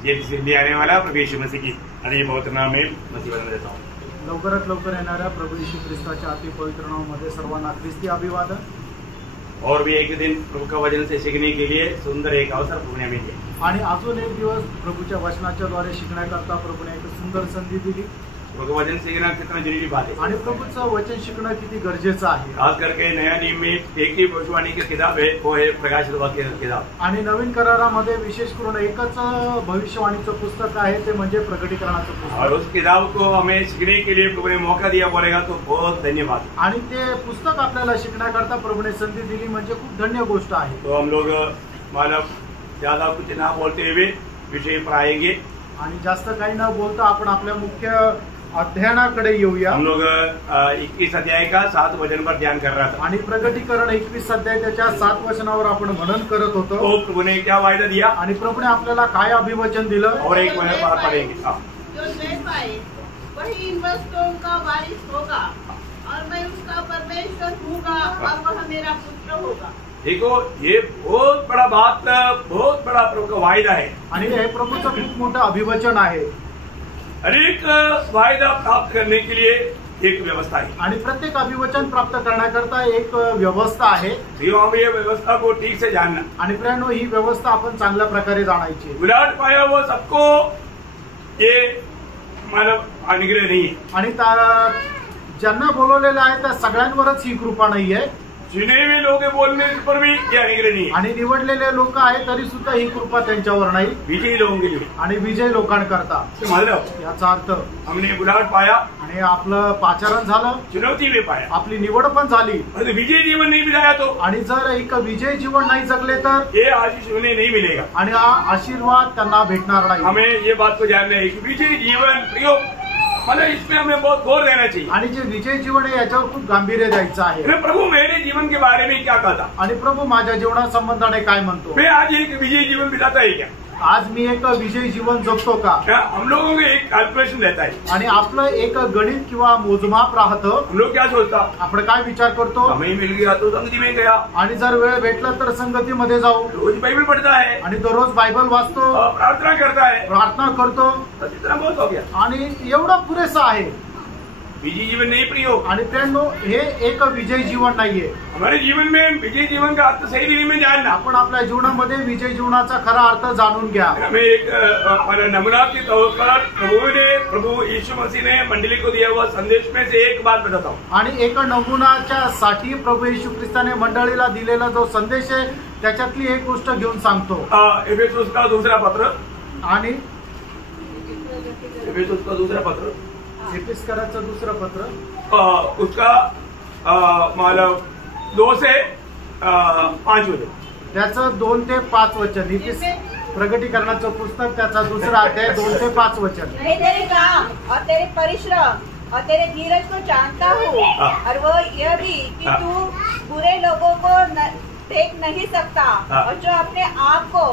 ये जल्दी आने वाला प्रभु यीशु मसीह की अति पवित्र नाम में मसीह बन देता हूँ। लवकरात लवकर येणाऱ्या प्रभू येशू ख्रिस्ताच्या अति पवित्र नावामध्ये सर्वांना ख्रिस्ती अभिवादन। और भी एक दिन प्रभु का वचन से सीखने के लिए सुंदर एक अवसर प्रभु ने हमें दिया। आणि अजून एक दिवस प्रभूच्या वचनाच्या द्वारे शिकण्याकरता प्रभूने एक सुंदर संधी दिली। प्रभु का वचन सीखना कितना जरूरी बात है आणि प्रभूचं वचन शिकणं किती गरजेचं आहे। खास करके नया नियम में एक ही भविष्यवाणी की किताब है, वो है प्रकाशित वाक्य की किताब। आणि नवीन करारामध्ये विशेष करून एकच भविष्यवाणीचं पुस्तक आहे, ते म्हणजे प्रकटीकरणाचं पुस्तक। और उस किताब को हमें सीखने के लिए प्रभु ने मौका दिया बोलेगा तो बहुत धन्यवाद। आणि ते पुस्तक आपल्याला शिकण्याकरता प्रभूने संधी दिली म्हणजे खूप धन्य गोष्ट आहे। तो हम लोग मानव ज्यादा कुछ ना बोलते हुए विषय पर आएंगे आणि जास्त काही न बोलता आपण आपल्या मुख्य अध्ययनाकडे येऊया। हम लोग 21 अध्याय का 7 वचन पर ध्यान कर रहा था आणि प्रकटीकरण 21 अध्याय त्याच्या 7 वचनावर आपण मनन करत होतो। तो प्रभु ने क्या वायदा दिया आणि प्रभूने आपल्याला काय अभिवचन दिलं और एक वचन पर पढ़ेंगे। जो ले पाए वही इन वस्तुओं का वारिस होगा और मैं उसका परमेश्वर हूँगा और वह मेरा पुत्र होगा। देखो ये बहुत बड़ा बात, बहुत बड़ा प्रभु का वायदा है। आणि हे प्रभूचं खूप मोठं अभिवचन आहे। अनेक वायदा प्राप्त करने के लिए एक व्यवस्था है आणि प्रत्येक अभिवचन प्राप्त करण्याकरता एक व्यवस्था आहे। हम ये व्यवस्था को ठीक से जानना आणि प्रियानो, ही व्यवस्था आपण चांगल्या प्रकारे जाणायची। विराट पाया वो सबको ये मानव अनुग्रह नहीं है। आणि ज्यांना बोलवलेलं आहे त्या सगळ्यांवरच ही कृपा नाहीये। चुने हुए लोग बोलने पर भी ये अनुग्रह नहीं है। आणि निवडलेले लोक आहे तरी सुद्धा ही कृपा त्यांच्यावर नाही। विजयी लोगों के लिए आणि विजय लोकांकरता मतलब याचा अर्थ हमने विराट पाया आणि आपलं पाचारण झालं, चुनौती में पाया, आपली निवड पण झाली। विजय जीवन नहीं मिलाया तो आणि जर एक विजय जीवन नाही जगले तर ये आशीष उन्हें नहीं मिलेगा आणि हा आशीर्वाद त्यांना भेटणार नाही। हमें ये बात को जानना है कि विजय जीवन प्रयोग मतलब इसमें हमें बहुत गौर देना चाहिए। आणि जे विजय जीवन आहे याच्यावर खूप गांभीर्य द्यायचं आहे। प्रभु मेरे जीवन के बारे में क्या कहता आणि प्रभू माझ्या जीवनासंबंधाने काय म्हणतो। मैं आज एक विजय जीवन बिताता है क्या? आज मी एक विजय जीवन जगतो का? हम लोगों को एक कैलकुलेशन रहता है आणि आपलं एक गणित किंवा मोजमाप राहतं। हम लोग क्या सोचता, आपण काय विचार करतो, समय मिल गया तो संगति में गया, आणि जर वेळ भेटला तर संगतीमध्ये जाऊ, रोज बाइबल पढ़ता है आणि दररोज बायबल वाचतो, प्रार्थना करता है, प्रार्थना करतो, बस इतना बहुत हो गया। आणि एवढं पुरेसं आहे। विजय जीवन नहीं प्रयोग। आणि प्रियांनो, हे एक विजय जीवन नाहीये। हमारे जीवन में विजय जीवन का अर्थ सही दिली में जानना, आपण आपल्या जीवनामध्ये विजय जीवनाचा खरा अर्थ जाणून घ्या। हमें एक नमूना के तौर पर प्रभु यीशु मसीह ने मंडली को दिया हुआ संदेश में से एक बात बताता हूँ। आणि एक नमुनाच्या साठी प्रभू येशू ख्रिस्ताने मंडळीला दिलेला जो संदेश आहे त्याच्यातली एक गोष्ट घेऊन सांगतो। एफेसुस का दूसरा पत्र, आणि एफेसुस का दूसरा पत्र, एफेसकराचं दुसरं पत्र, उसका मतलब 2 से 5 वचन, त्याचं 2 ते 5 वचन। प्रकटीकरणाचं पुस्तक त्याचा दुसरा अध्याय 2 ते 5 वचन। मैं तेरे काम और तेरे परिश्रम और तेरे धीरज को जानता हूँ और वो यह भी कि तू बुरे लोगों को देख नहीं सकता और जो अपने आप को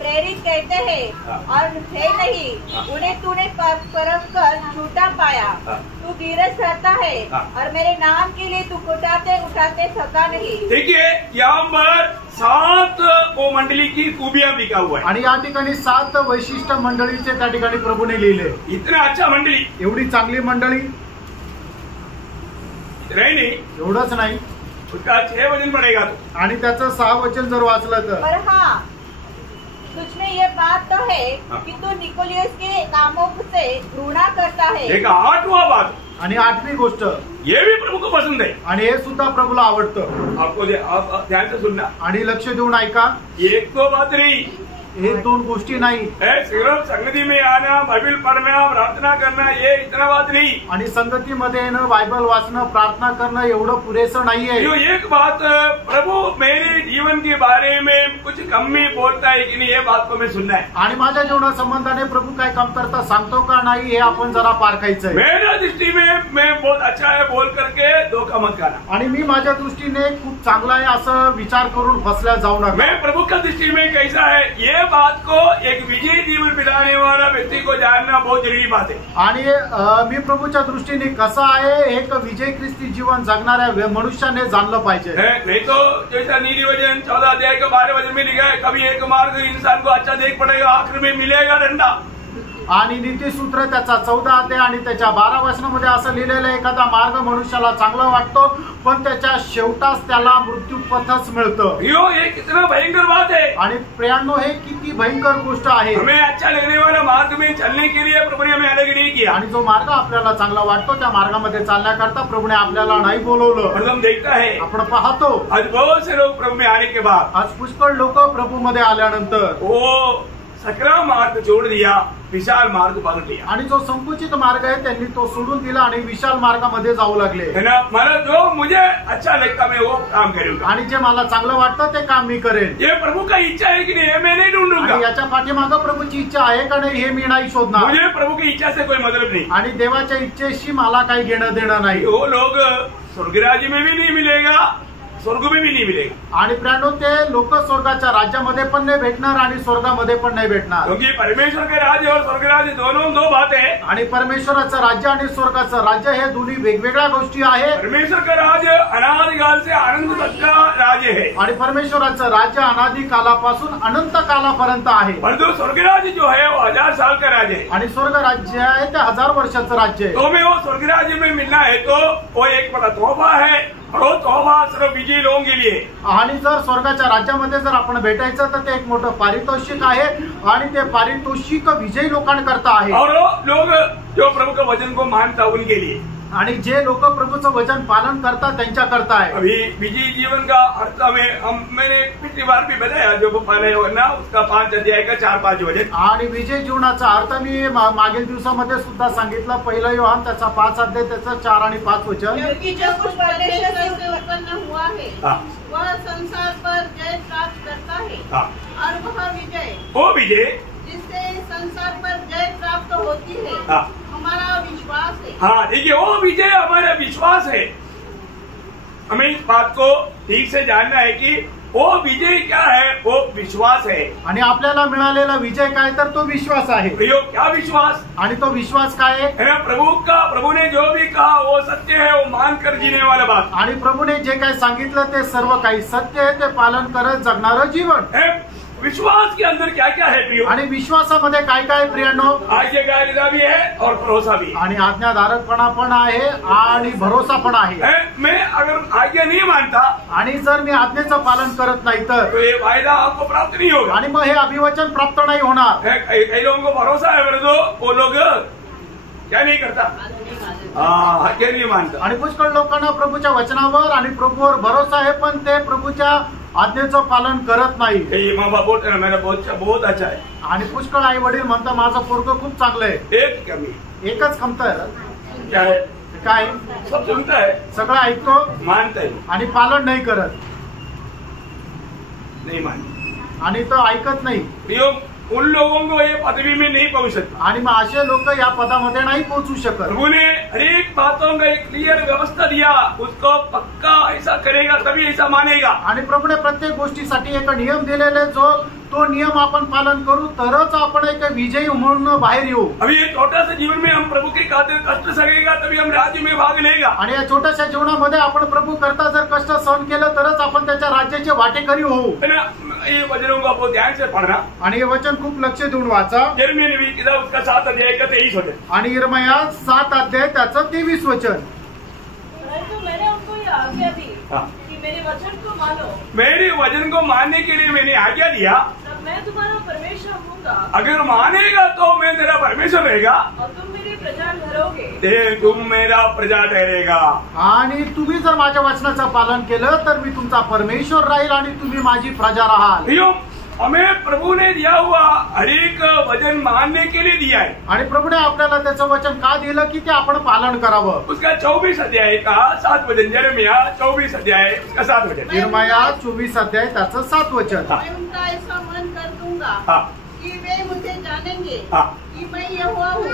प्रेरित कहते हैं और थे नहीं, उन्हें तूने परख कर झूठा पाया। तू धीरज रखता है और मेरे नाम के लिए तू उठाते उठाते थका नहीं। देखिए यहाँ पर 7 वो मंडली की खूबियां लिखा हुआ है आणि या ठिकाणी 7 वैशिष्ट्य मंडळीचे त्या ठिकाणी प्रभूने लिहिले। इतना अच्छा मंडली, एवढी चांगली मंडळी, नहीं एवढंच नाही, उसका 6 वचन पड़ेगा तो, आणि त्याचं 6 वचन जर वाचलं तर। पर हाँ, तुझमें ये बात तो है कि तू निकोलियस के कामों से घृणा करता है। एक 8वां बात, आणि 8वी गोष्ट, ये भी प्रभु को पसंद है आणि हे सुद्धा प्रभूला आवडतं। आपको आप ध्यान से सुनना, आणि लक्ष देऊन ऐका, एक तो बात नहीं, 1-2 गोष्टी नाही। सिर्फ संगति में आना, बाइबल पढ़ना, प्रार्थना करना, ये इतना बात नहीं। आणि संगतीमध्ये येणं, बायबल वाचणं, प्रार्थना करणं एवढं पुरेसं नाहीये। जो एक बात प्रभु मेरे जीवन के बारे में कुछ कमी बोलता है कि नहीं, ये बात को मैं सुनना है। आणि माझ्या जीवनासंबंधाने प्रभू काय कमतरता सांगतो का नाही हे आपण जरा पारखायचंय। मेरा दृष्टि में मैं बहुत अच्छा है बोल करके धोखा मत खाना। आणि मी माझ्या दृष्टीने खूप चांगला आहे असं विचार करून फसल्या जाऊ नका। मैं प्रभु का दृष्टि में कैसा है ये ये बात को एक विजयी जीवन बिताने वाला व्यक्ति को जानना बहुत जरूरी बात है। आणि मी प्रभूच्या दृष्टीने कसा आहे एक विजय ख्रिस्ती जीवन जगणाऱ्या मनुष्याने जाणलं पाहिजे। नहीं तो जैसा नीति वचन 14 अध्याय के 12 वचन में लिखा है, कभी एक मार्ग इंसान को अच्छा देख पड़ेगा, आखिर में मिलेगा डंडा। आणि नीतिसूत्र त्याचा 14 अध्याय आणि त्याच्या 12 वचनामध्ये असं लिहिलेलं आहे, एखादा मार्ग मनुष्याला चांगला वाटतो पण त्याच्या शेवटास त्याला मृत्यू पथच मिळतं। ये कितना भयंकर बात है। आणि प्रियांनो हे किती भयंकर गोष्ट आहे। हमें अच्छा लगने वाला मार्ग में चलने के लिए प्रभु ने हमें अलग नहीं किया। आणि जो मार्ग आपल्याला चांगला वाटतो त्या मार्गामध्ये चालण्याकरता प्रभूने आपल्याला नाही बोलवलं। और हम देखता है, आपण पाहतो आज बहुत से लोग प्रभु में आने के बाद, आज पुष्कळ लोक प्रभू मध्ये आल्यानंतर वो सकरा मार्ग छोड़ दिया, विशाल मार्ग पकड़ लिया। आणि जो संकुचित मार्ग आहे त्यांनी तो सोडून दिला आणि विशाल मार्गामध्ये जाऊ लागले। है ना, मला जो मुझे अच्छा लगता मैं वो काम करूंगा, आणि जे मला चांगलं वाटतं ते काम मी करेन। ये प्रभु का इच्छा है कि नहीं, मैं नहीं ढूंढूंगा। आणि याच्या पाठीमागं प्रभूची इच्छा आहे का नाही हे मी नाही शोधणार। मुझे प्रभु की इच्छा से कोई मतलब नहीं। आणि देवाच्या इच्छेशी मला काही घेणं देणं नाही। वो लोग स्वर्ग राज्य में भी नहीं मिलेगा, स्वर्ग में भी नहीं मिलेगा। आणि प्राणो ते लोक स्वर्गाच्या राज्यामध्ये पण नाही भेटणार आणि स्वर्गामध्ये पण नाही भेटणार। क्योंकि परमेश्वर के राज्य और स्वर्ग राज्य दोनों दो बातें हैं। आणि परमेश्वराचं राज्य आणि स्वर्गाचं राज्य हे दोन्ही वेगवेगळ्या गोष्टी आहे। परमेश्वर का राज्य अनादिकाल से अनंत तक का राज्य है, आणि परमेश्वराचं राज्य अनादि कालापासून अनंत कालापर्यंत आहे। परंतु स्वर्ग राज्य जो है वो 1000 साल का राज्य है। आणि स्वर्ग राज्य आहे ते 1000 वर्षाचं राज्य आहे। तो हमें वो स्वर्ग राज्य में मिलना है तो वो एक बड़ा तोहफा है, और वो तोहफा सिर्फ विजयी लोगों के लिए। आणि जर स्वर्गाच्या राज्यामध्ये जर आपण भेटायचं तर ते एक मोठं पारितोषिक आहे आणि ते पारितोषिक विजयी लोकांकरता आहे। और वो लोग जो प्रभु के वचन को मानता उनके लिए। आणि जे लोक प्रभूचं वचन पालन करतात त्यांच्या करता आहे। अभी विजयी जीवन का अर्थ मैंने पिछली बार भी बताया, जो पहले ना उसका 5 अध्याय का 4-5 वचन। आणि विजय जीवनाचा अर्थ मी मागील दिवसामध्ये सुद्धा सांगितलं। 1 योहान त्याचा 5 अध्याय त्याचा 4 आणि 5 वचन। क्योंकि जो कुछ परमेश्वर से उत्पन्न हुआ है वह संसार पर जय प्राप्त करता है, और वह विजय वो विजय जिससे संसार पर जय प्राप्त होती है हमारा विश्वास है। हाँ, देखिए वो विजय हमारा विश्वास है। हमें इस बात को ठीक से जानना है कि वो विजय क्या है, वो विश्वास है। आणि आपल्याला मिळालेला विजय काय तर तो विश्वास आहे। प्रियो, क्या विश्वास? आणि तो विश्वास काय आहे? प्रभु ने जो भी कहा वो सत्य है, वो मानकर जीने वाला बात। आणि प्रभूने जे काही सांगितलं ते सर्व काही सत्य आहे, ते पालन करत जगणारं जीवन। विश्वास के अंदर क्या क्या है प्रियो? आणि विश्वासामध्ये काय काय प्रियांनो? आज्ञाकारिता भी है और भरोसा भी। आणि आज्ञाधारकपणा पण आहे आणि भरोसा पण आहे। मैं अगर आज्ञा नहीं मानता आणि जर मी आज्ञेचं पालन करत नाही तर ये वायदा आपको प्राप्त नहीं होगा। आणि मग हे अभिवचन प्राप्त नाही होणार। कई लोगों को भरोसा है, तो वो लोग क्या नहीं करता, आज्ञा नहीं मानता। आणि पुष्कळ लोकांना प्रभूच्या वचनावर आणि प्रभूवर भरोसा आहे पण ते प्रभूच्या आज्ञेचं पालन करत नाही। माँ बाप बोलते हैं मेरा बहुत अच्छा है, आणि पुष्कळ आई वडील म्हणतात माझं पोरगं खूप चांगलं आहे। एक कमी एकच कमतर क्या है? काय? सब सुनता है, सगळं ऐकतो मानता है, आणि पालन नाही करत, नहीं मानता, आणि तो ऐकत नाही। प्रियो, उन लोगों को ये पदवी में नहीं पहुंच सकता। आणि मग असे लोक या पदामध्ये नाही पोहोचू शकत। प्रभु ने हर एक बातों का एक क्लियर व्यवस्था दिया, उसको पक्का ऐसा करेगा तभी ऐसा मानेगा। आणि प्रभूने प्रत्येक गोष्टीसाठी एक नियम दिलेले, जो तो नियम आपण पालन करू तरच आपण एक विजयी म्हणून बाहेर येऊ। अभी ये छोटा सा जीवन में हम प्रभु के खातिर कष्ट सहेगा तभी हम राज्य में भाग लेगा। आणि या छोट्याशा जीवनामध्ये आपण प्रभू करता जर कष्ट सहन केलं तरच आपण त्याच्या राज्याचे वाटेकरी होऊ। है ना, ये वचनों को बहुत ध्यान से पढ़ना। आणि हे वचन खूप लक्ष देऊन वाचा। यिर्मयाह नबी किताब उसका 7 अध्याय का 23 वचन। आणि यिर्मयाह 7 अध्याय त्याचं 23 वचन। परंतु मैंने उनको ये आज्ञा दी कि मेरे वचन को मानो। मेरे वचन को मानने के लिए मैंने आज्ञा दिया, तब मैं तुम्हारा परमेश्वर होऊंगा, अगर मानेगा तो मैं तेरा परमेश्वर रहेगा, और तुम मेरी प्रजा ठहरोगे। तुम मेरा प्रजा ठहरेगा। आणि तुम्ही जर माझ्या वचनाचं पालन केलं तर मी तुमचा परमेश्वर राहील आणि तुम्ही माझी प्रजा राहाल। प्रियो, हमें प्रभु ने दिया हुआ हर एक वचन मानने के लिए दिया है। आणि प्रभूने आपल्याला त्याचं वचन का दिलं की ते आपण पालन करावं। उसका 24 अध्याय का 7 वचन, यिर्मयाह 24 अध्याय उसका 7 वचन। यिर्मयाह 24 अध्याय त्याचं 7 वचन। मैं उनका ऐसा मन कर दूंगा कि वे मुझे जानेंगे कि मैं यहोवा हूँ,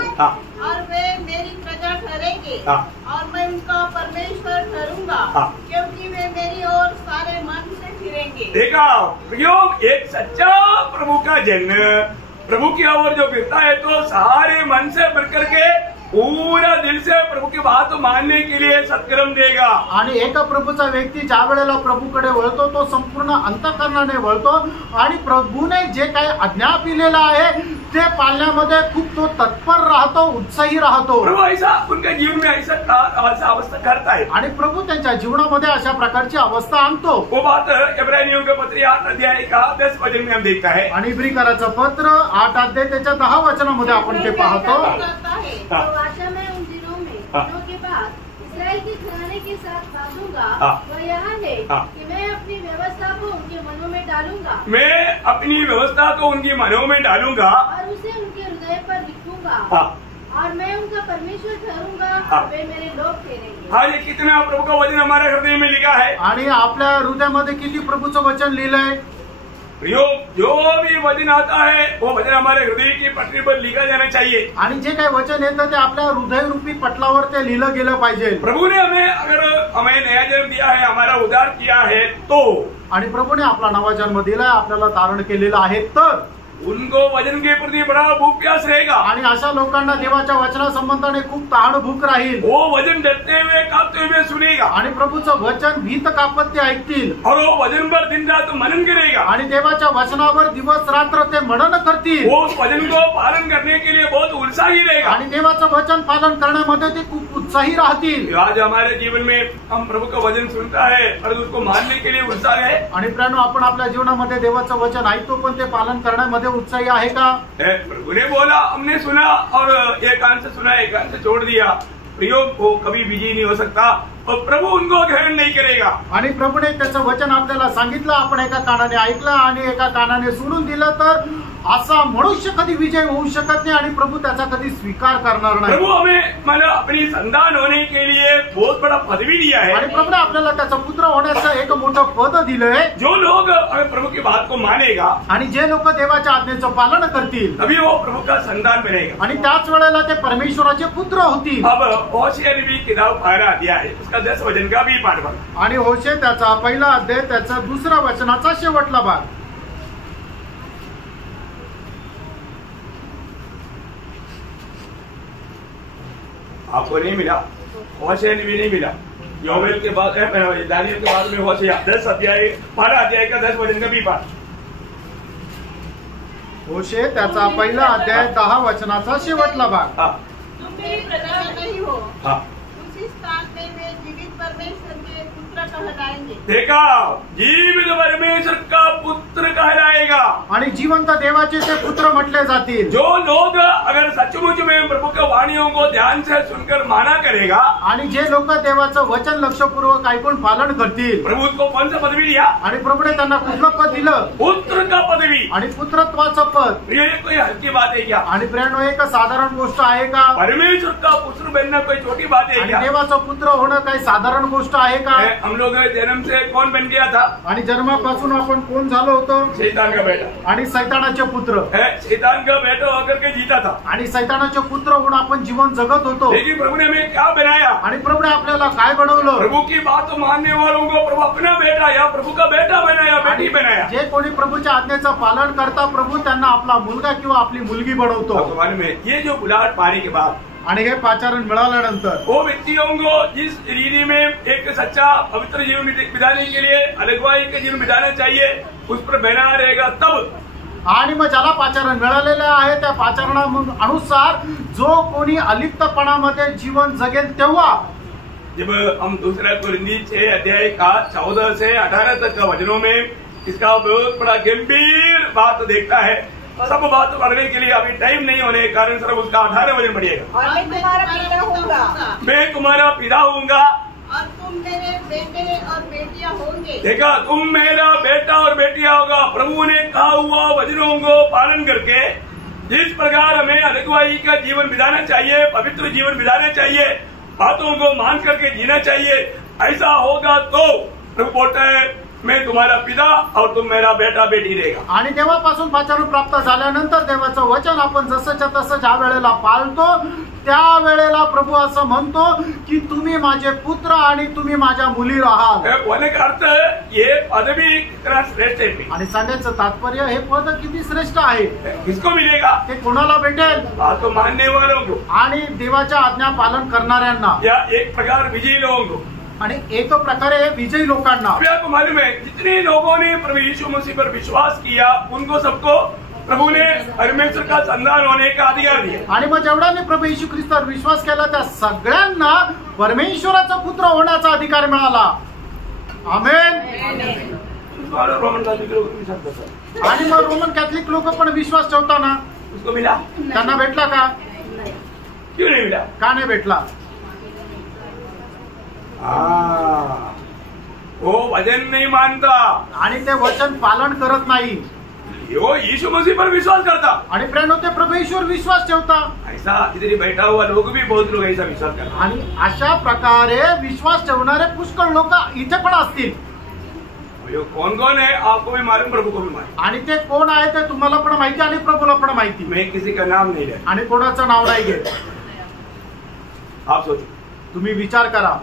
और वे मेरी प्रजा ठहरेंगे, और मैं उनका परमेश्वर ठहरूंगा, क्योंकि वे मेरी ओर सारे मन से फिरेंगे। देखा प्रियो, एक सच्चा प्रभु का वजन प्रभु की ओर जो गिरता है तो सारे मन से भर करके पूरा दिल से प्रभु की बात मानने के लिए सत्कर्म देगा। आणि एक प्रभूचा व्यक्ती ज्या वेळेला प्रभूकडे वळतो तो संपूर्ण अंतःकरणाने वळतो आणि प्रभूने जे काही आज्ञा दिलेला आहे ते पाळण्यामध्ये खूप तो तत्पर राहतो, उत्साही राहतो। प्रभु ऐसा उनके जीवन में ऐसा अवस्था करता है आणि प्रभू त्यांच्या जीवनामध्ये अशा प्रकारची अवस्था आणतो। वो बात इब्रानियों के पत्र 8 अध्याय का 10 वचन में हम देखता है। आणि इब्रिकराचं पत्र 8 अध्याय त्याच्या 10 वचनामध्ये आपण ते पाहतो। वाचा मैं उन दिनों के बाद इस्राएल के घराने के साथ बांधूंगा वह यह है कि मैं अपनी व्यवस्था को उनके मनों में डालूंगा, मैं अपनी व्यवस्था को उनकी मनों में डालूंगा और उसे उनके हृदय पर लिखूंगा, और मैं उनका परमेश्वर ठहरूंगा और वे मेरे लोग ठहरेंगे। हाँ, ये कितना प्रभु का वचन हमारे हृदय में लिखा है। आणि आपल्या हृदयामध्ये किती प्रभूचं वचन लिहिलंय। जो भी वचन आता है वो वचन हमारे हृदय की पटरी पर लिखा जाना चाहिए। आणि जे काही वचन येतं ते आपल्या हृदय रूपी पटलावर ते लिहिलं गेलं पाहिजे। प्रभु ने हमें नया जन्म दिया है, हमारा उद्धार किया है तो, आणि प्रभूने आपला नवा जन्म दिलाय, आपल्याला तारण केलेलं आहे तर उनको वचन के प्रति बड़ा भूख प्यास रहेगा। आणि अशा लोकांना देवाच्या वचना संबंधाने खूप तहान भूक राहील। वो वचन डरते हुए कांपते हुए सुनेगा आणि प्रभूचं वचन भीत कापत ते ऐकतील, और वो वचन पर दिन रात मनन करेगा आणि देवाच्या वचनावर दिवस रात्र ते मनन करतील। वो उस वचन को पालन करने के लिए बहुत उत्साही रहेगा आणि देवाचं वचन पालन करण्यामध्ये ते खूप उत्साही राहतील। आज हमारे जीवन में हम प्रभु का वचन सुनता है और उसको मानने के लिए उत्साह है। आणि प्रियानो, आपण आपल्या जीवनामध्ये देवाचं वचन ऐकतो पण ते पालन करण्यामध्ये उत्साही आहे का? प्रभु ने बोला, हमने सुना और एक कान से सुना एक कान से छोड़ दिया। प्रयोग को कभी विजयी नहीं हो सकता और प्रभु उनको ग्रहण नहीं करेगा। आणि प्रभूने त्याचं वचन आपल्याला सांगितलं, आपण एका कानाने ऐकलं आणि एका कानाने सोडून दिलं तर असा मनुष्य कधी विजय होऊ शकत नाही आणि प्रभु त्याचा कधी स्वीकार करणार नाही। प्रभु हमें मतलब अपनी संतान होने के लिए बहुत बड़ा पदवी दिया है आणि प्रभूने आपल्याला त्याचं पुत्र होण्याचं एक मोठं पद दिलंय। जो लोग अगर प्रभु की बात को मानेगा आणि जे लोक देवाच्या आज्ञेचं पालन करतील तभी वो प्रभु का संतान बनेगा आणि त्याच वेळेला ते परमेश्वराचे पुत्र होतील। अब होशे ने भी किताब 12 अध्याय है, उसका 10 वचन का भी पाठ पढ़ा। आणि होशे त्याचा पहिला अध्याय त्याचा दुसरा वचनाचा शेवटला भाग। आपको नहीं मिला, होशे ने भी नहीं मिला। योवेल के बाद दानियल के बाद में होशे 10 अध्याय 12 अध्याय का 10 वचन का भी पाठ। होशे त्याचा पहिला अध्याय 10 वचनाचा शेवटला भाग। हाँ तुम मेरी प्रजा नहीं हो, हाँ, उसी स्थान में वे जीवित परमेश्वर के पुत्र कहलाएंगे। देखा, जीवित परमेश्वर का पुत्र कहलाएगा। आणि जिवंत देवाचे ते पुत्र म्हटले जातील। जो लोग अगर सचमुच में प्रभु के वाणियों को ध्यान से सुनकर माना करेगा, आणि जे लोक देवाचं वचन लक्षपूर्वक ऐकून पालन करतील, प्रभु उसको कौन सा पदवी दिया? आणि प्रभूने त्यांना कुठलं पद दिलं? पुत्र का पदवी। आणि पुत्रत्वाचं पद। ये कोई हल्की बात है क्या? आणि प्रियानो, एक साधारण गोष्ट आहे का? परमेश्वर का पुत्र बनना कोई छोटी बात है आणि क्या? देवाचं पुत्र होणं काही साधारण गोष्ट आहे का? हम लोग जन्म से कौन बन गया था? आणि जन्मापासून आपण कोण झालो होतो? शैतान का बेटा। आणि सैतानाचे पुत्र। शैतान का बेटा होकर के जीता था, आणि सैतानाचे पुत्र होऊन आपण जीवन जगत होतो। लेकिन प्रभु ने हमें क्या बनाया? आणि प्रभूने आपल्याला काय बनवलं? प्रभु की बात मानने वालों को प्रभु अपना बेटा या प्रभु का बेटा बनाया, बेटी बनाया। जे कोणी प्रभूच्या आज्ञेचं पालन करता प्रभू त्यांना आपला मुलगा किंवा आपली मुलगी बनवतो। भगवान में ये जो बुलाहट पाने के बाद आणि हे पाचारण मिळाल्यानंतर वो व्यक्तियों को जिस रीति में एक सच्चा पवित्र जीवन बिताने के लिए अलगवाई के जीवन बिताना चाहिए उस पर बना रहेगा तब। आणि मग ज्याला पाचारण मिळालेलं आहे त्या पाचारणानुसार जो कोणी अलिप्तपणामध्ये जीवन जगेल तेव्हा, जब हम दूसरा कुरिन्थी 6 अध्याय का 14 से 18 तक का वचनों में इसका बहुत बड़ा गंभीर बात देखता है। सब बात पढ़ने के लिए अभी टाइम नहीं होने के कारण सिर्फ उसका 18 वचन पढ़िएगा। और मैं तुम्हारा पिता होऊंगा, मैं तुम्हारा पिता होऊंगा और तुम मेरे बेटे और बेटियां होंगे। देखा, तुम मेरा बेटा और बेटिया होगा। प्रभु ने कहा हुआ वचनों को पालन करके जिस प्रकार हमें अगुवाई का जीवन बिताना चाहिए, पवित्र जीवन बिताना चाहिए, बातों को मान करके जीना चाहिए, ऐसा होगा तो प्रभु बोलता है मैं तुम्हारा पिता और तुम मेरा बेटा बेटी रहेगा। आणि देवापासून पाचारण प्राप्त झाल्यानंतर देवाचं वचन आपण जसंच्या तसं ज्या वेळेला पाळतो त्या वेळेला प्रभू असं म्हणतो की तुम्ही माझे पुत्र आणि तुम्ही माझ्या मुली राहाल। बोलने का अर्थ ये पद भी कितना श्रेष्ठ है। आणि सांगायचं तात्पर्य हे पद किती श्रेष्ठ आहे। किसको मिलेगा? ते कोणाला भेटेल? तो मानने वालों को आणि देवाच्या आज्ञा पालन करणाऱ्यांना, या एक प्रकार विजयी लोगों को। आणि एक प्रकारे विजयी लोकांना। अभी आपको मालूम है जितने लोगों ने प्रभु यीशु मसीह पर विश्वास किया उनको सबको प्रभु ने परमेश्वर का संतान होने का अधिकार दिया। आणि मग जेवढ्यांनी प्रभू येशू ख्रिस्तावर विश्वास केला त्या सगळ्यांना परमेश्वराचा पुत्र होण्याचा अधिकार मिळाला। आमेन। रोमन कैथोलिक लोग भी सब करते। आणि मग रोमन कॅथलिक लोक पण विश्वास ठेवताना उसको मिला? त्यांना भेटला का? क्यों नहीं मिला? का नाही भेटला? वो वचन नहीं मानता आणि ते वचन पालन करत नाही। वो यीशु मसीह पर विश्वास करता आणि प्रेम होते प्रभू येशूवर विश्वास ठेवता। ऐसा इधर बैठा हुआ लोग भी बहुत लोग ऐसा विश्वास करता। आणि अशा प्रकारे विश्वास ठेवणारे पुष्कळ लोक इथे पण असतील। कौन कौन है आपको भी मालूम, प्रभु को भी मालूम। आणि ते कोण आहे ते तुम्हाला पण माहिती आणि प्रभूला पण माहिती। मैं किसी का नाम नहीं ले आणि कोणाचं नाव नाही घेत। आप सोचो, तुम्ही विचार करा,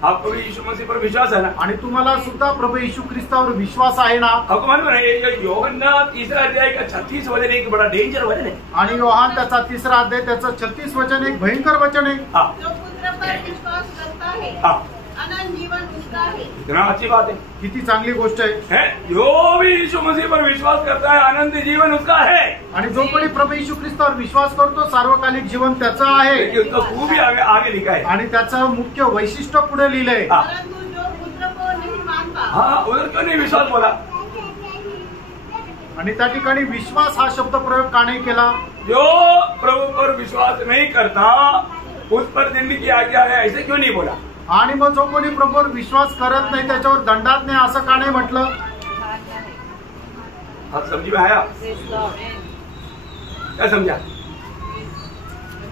आपको भी यीशु मसीह पर विश्वास है ना? आणि तुम्हाला सुद्धा प्रभू येशू ख्रिस्तावर विश्वास आहे ना? आपको मालूम है ये यूहन्ना 3 अध्याय का 36 वचन एक बड़ा डेंजर वचन है। आणि योहान त्याचा 3 अध्याय त्याचं 36 वचन एक भयंकर वचन आहे। जो पुत्र पर विश्वास करता है अनंत जीवन उसका है। इतना अच्छी बात है, किती चांगली गोष्ट आहे। जो भी यीशु मसीह पर विश्वास करता है अनंत जीवन उसका है। आणि जो कोणी प्रभू येशू ख्रिस्तावर विश्वास करतो सार्वकालिक जीवन त्याचं आहे। उसका खूब ही आगे लिखा है। आणि त्याचं मुख्य वैशिष्ट्य पुढे लिहिलंय। परंतु जो पुत्र को नहीं मानता। हाँ, उधर क्यों नहीं विश्वास बोला? आणि त्या ठिकाणी विश्वास हा शब्द प्रयोग का नाही केला? जो प्रभु पर विश्वास नहीं करता उस पर दंड की आज्ञा है, ऐसे क्यों नहीं बोला? आणि मग जो कोणी प्रभूवर विश्वास करत नाही त्याच्यावर दंडाज्ञा आहे असं का नाही म्हटलं? आप समझ में आया? क्या समझा?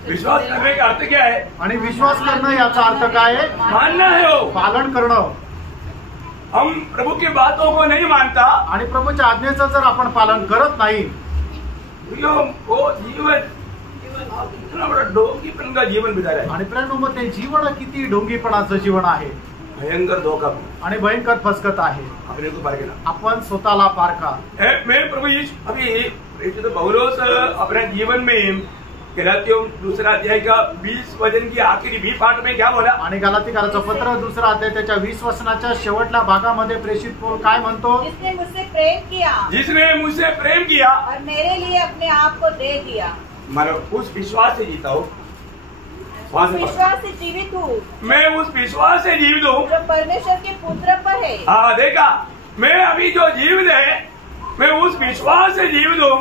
विश्वास करने का अर्थ क्या है? आणि विश्वास करणं याचा अर्थ काय आहे? मानना है, वो पालन करणं। हम प्रभु की बातों को नहीं मानता आणि प्रभूच्या आज्ञेचं जर आपण पालन करत नाही वो जीवन इतना बड़ा ढोंगीपन का जीवन बिता रहा है। आणि प्रेरणा ते जीवन किती ढोंगीपणाचं जीवन आहे, भयंकर धोखा आणि भयंकर फसगत आहे। अपने को पार केला, आपण स्वतःला पार का। मैं प्रभु यीशु अभी तो पौलुस अपने जीवन में गलातियों 2 अध्याय का 20 वचन की आखिरी 20 पाठ में क्या बोला? आणि गलातीकाराचं पत्र 2 अध्याय त्याच्या 20 वचनाच्या शेवटल्या भागामध्ये प्रेषित पौल काय म्हणतो? जिसने मुझसे प्रेम किया, जिसने मुझसे प्रेम किया और मेरे लिए अपने आप को दे दिया। मैं उस विश्वास से जीता हूँ, विश्वास से जीवित हूँ, मैं उस विश्वास से जीवित हूँ जो परमेश्वर के पुत्र पर है। हाँ, देखा, मैं अभी जो जीवित है मैं उस विश्वास से जीवित हूँ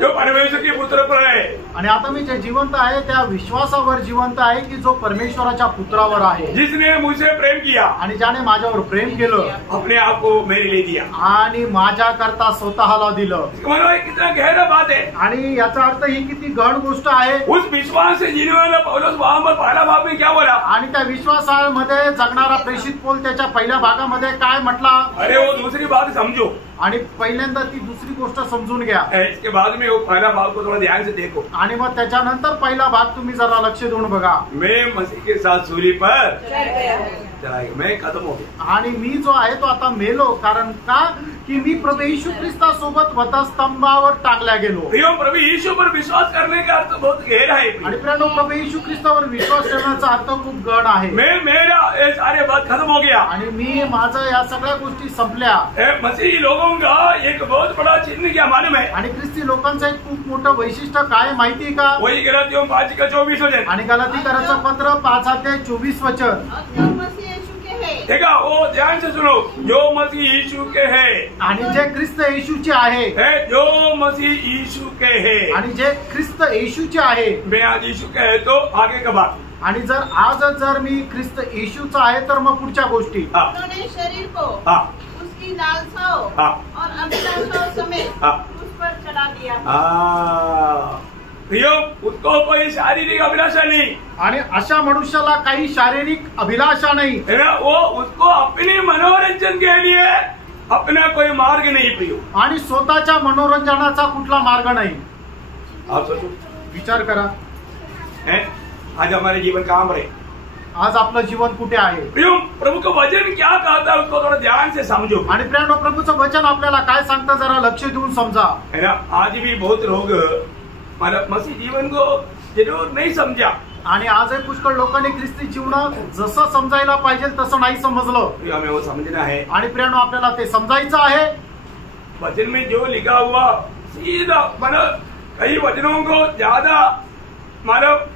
जो परमेश्वर के पुत्र पर है। आणि आता मी जे जिवंत आहे त्या विश्वासावर जिवंत आहे की जो परमेश्वराच्या पुत्रावर आहे। जिसने मुझसे प्रेम किया आणि ज्याने माझ्यावर प्रेम केलं, अपने आप को मेरे लिए दिया आणि माझ्या करता स्वतःला दिलं। इसका कितना गहरा बात है। आणि याचा अर्थ ही किती गहन गोष्ट आहे। उस विश्वास से जीने वाला पौलुस वहां पर पहला भाग में क्या बोला? आणि त्या विश्वासामध्ये जगणारा प्रेषित पौल त्याच्या पहिल्या भागामध्ये काय म्हटला? अरे वो दूसरी बात समझो, आणि पहिल्यांदा ती दुसरी गोष्ट समजून घ्या। इसके बाद में वो पहला भाग को थोड़ा ध्यान से देखो। आणि मग त्याच्यानंतर पहिला भाग तुम्ही जरा लक्ष देऊन बघा। मैं मसीह के साथ सूली पर चढ़ गया हूँ। चढ़ाई, मैं खत्म हो गया। आणि मी जो आहे तो आता मेलो, कारण का की मी प्रभू येशू ख्रिस्तासोबत वधस्तंभावर टांगल्या गेलो। प्रभु यीशु पर विश्वास करने का अर्थ बहुत गहरा है। आणि प्रिय प्रभू येशू ख्रिस्तावर विश्वास ठेवण्याचा अर्थ खूप गहन आहे। मेरा ये सारे बात खत्म हो गया आणि मी माझं या सगळ्या गोष्टी संपल्या। मसीही लोगों का एक बहुत बड़ा चिन्ह क्या मालूम है? आणि ख्रिस्ती लोकांचं एक खूप मोठं वैशिष्ट्य काय माहिती का? वही गलातियों 5:24 वचन। आणि गलातीकाराचं पत्र 5 अध्याय 24 वचन। देखा, वो ध्यान से सुनो, जो मसीह यीशु के है, आणि जे ख्रिस्त येशूचे आहे, जो मसीह यीशु के है, आणि जे ख्रिस्त येशूचे आहे। मैं आज यीशु के है तो आगे का बात। आणि जर मी ख्रिस्त येशूचा आहे तर मग पुढच्या गोष्टी। उन्होंने शरीर को उसकी लालसाओं और अभिलाषाओं समेत उस पर चढ़ा दिया। उसको कोई शारीरिक अभिलाषा नहीं, आणि अशा मनुष्याला काही शारीरिक अभिलाषा नाही, है ना? वो उसको अपने मनोरंजन के लिए अपना कोई मार्ग नहीं प्रियो, आणि स्वतःच्या मनोरंजनाचा कुठला मार्ग नाही. आप सोचो, विचार करा, हैं आज हमारे जीवन कहाँ पर है? आज आपलं जीवन कुठे आहे? प्रियो, प्रभु का वचन क्या कहता है उसको थोड़ा ध्यान से समझो. आणि प्रियानो, प्रभूचं वचन आपल्याला काय सांगतं जरा लक्ष देऊन समजा. है ना, आज भी बहुत लोग मतलब मसीह जीवन को जरूर नहीं समझा. आणि आजही पुष्कळ लोकांनी ख्रिस्ती जीवन जसं समजायला पाहिजे तसं नाही समजलं. प्रियो, हमें वो समझना है. आणि प्रियानो, आपल्याला ते समजायचं आहे. वचन में जो लिखा हुआ सीधा मतलब कई वचनों को ज्यादा मतलब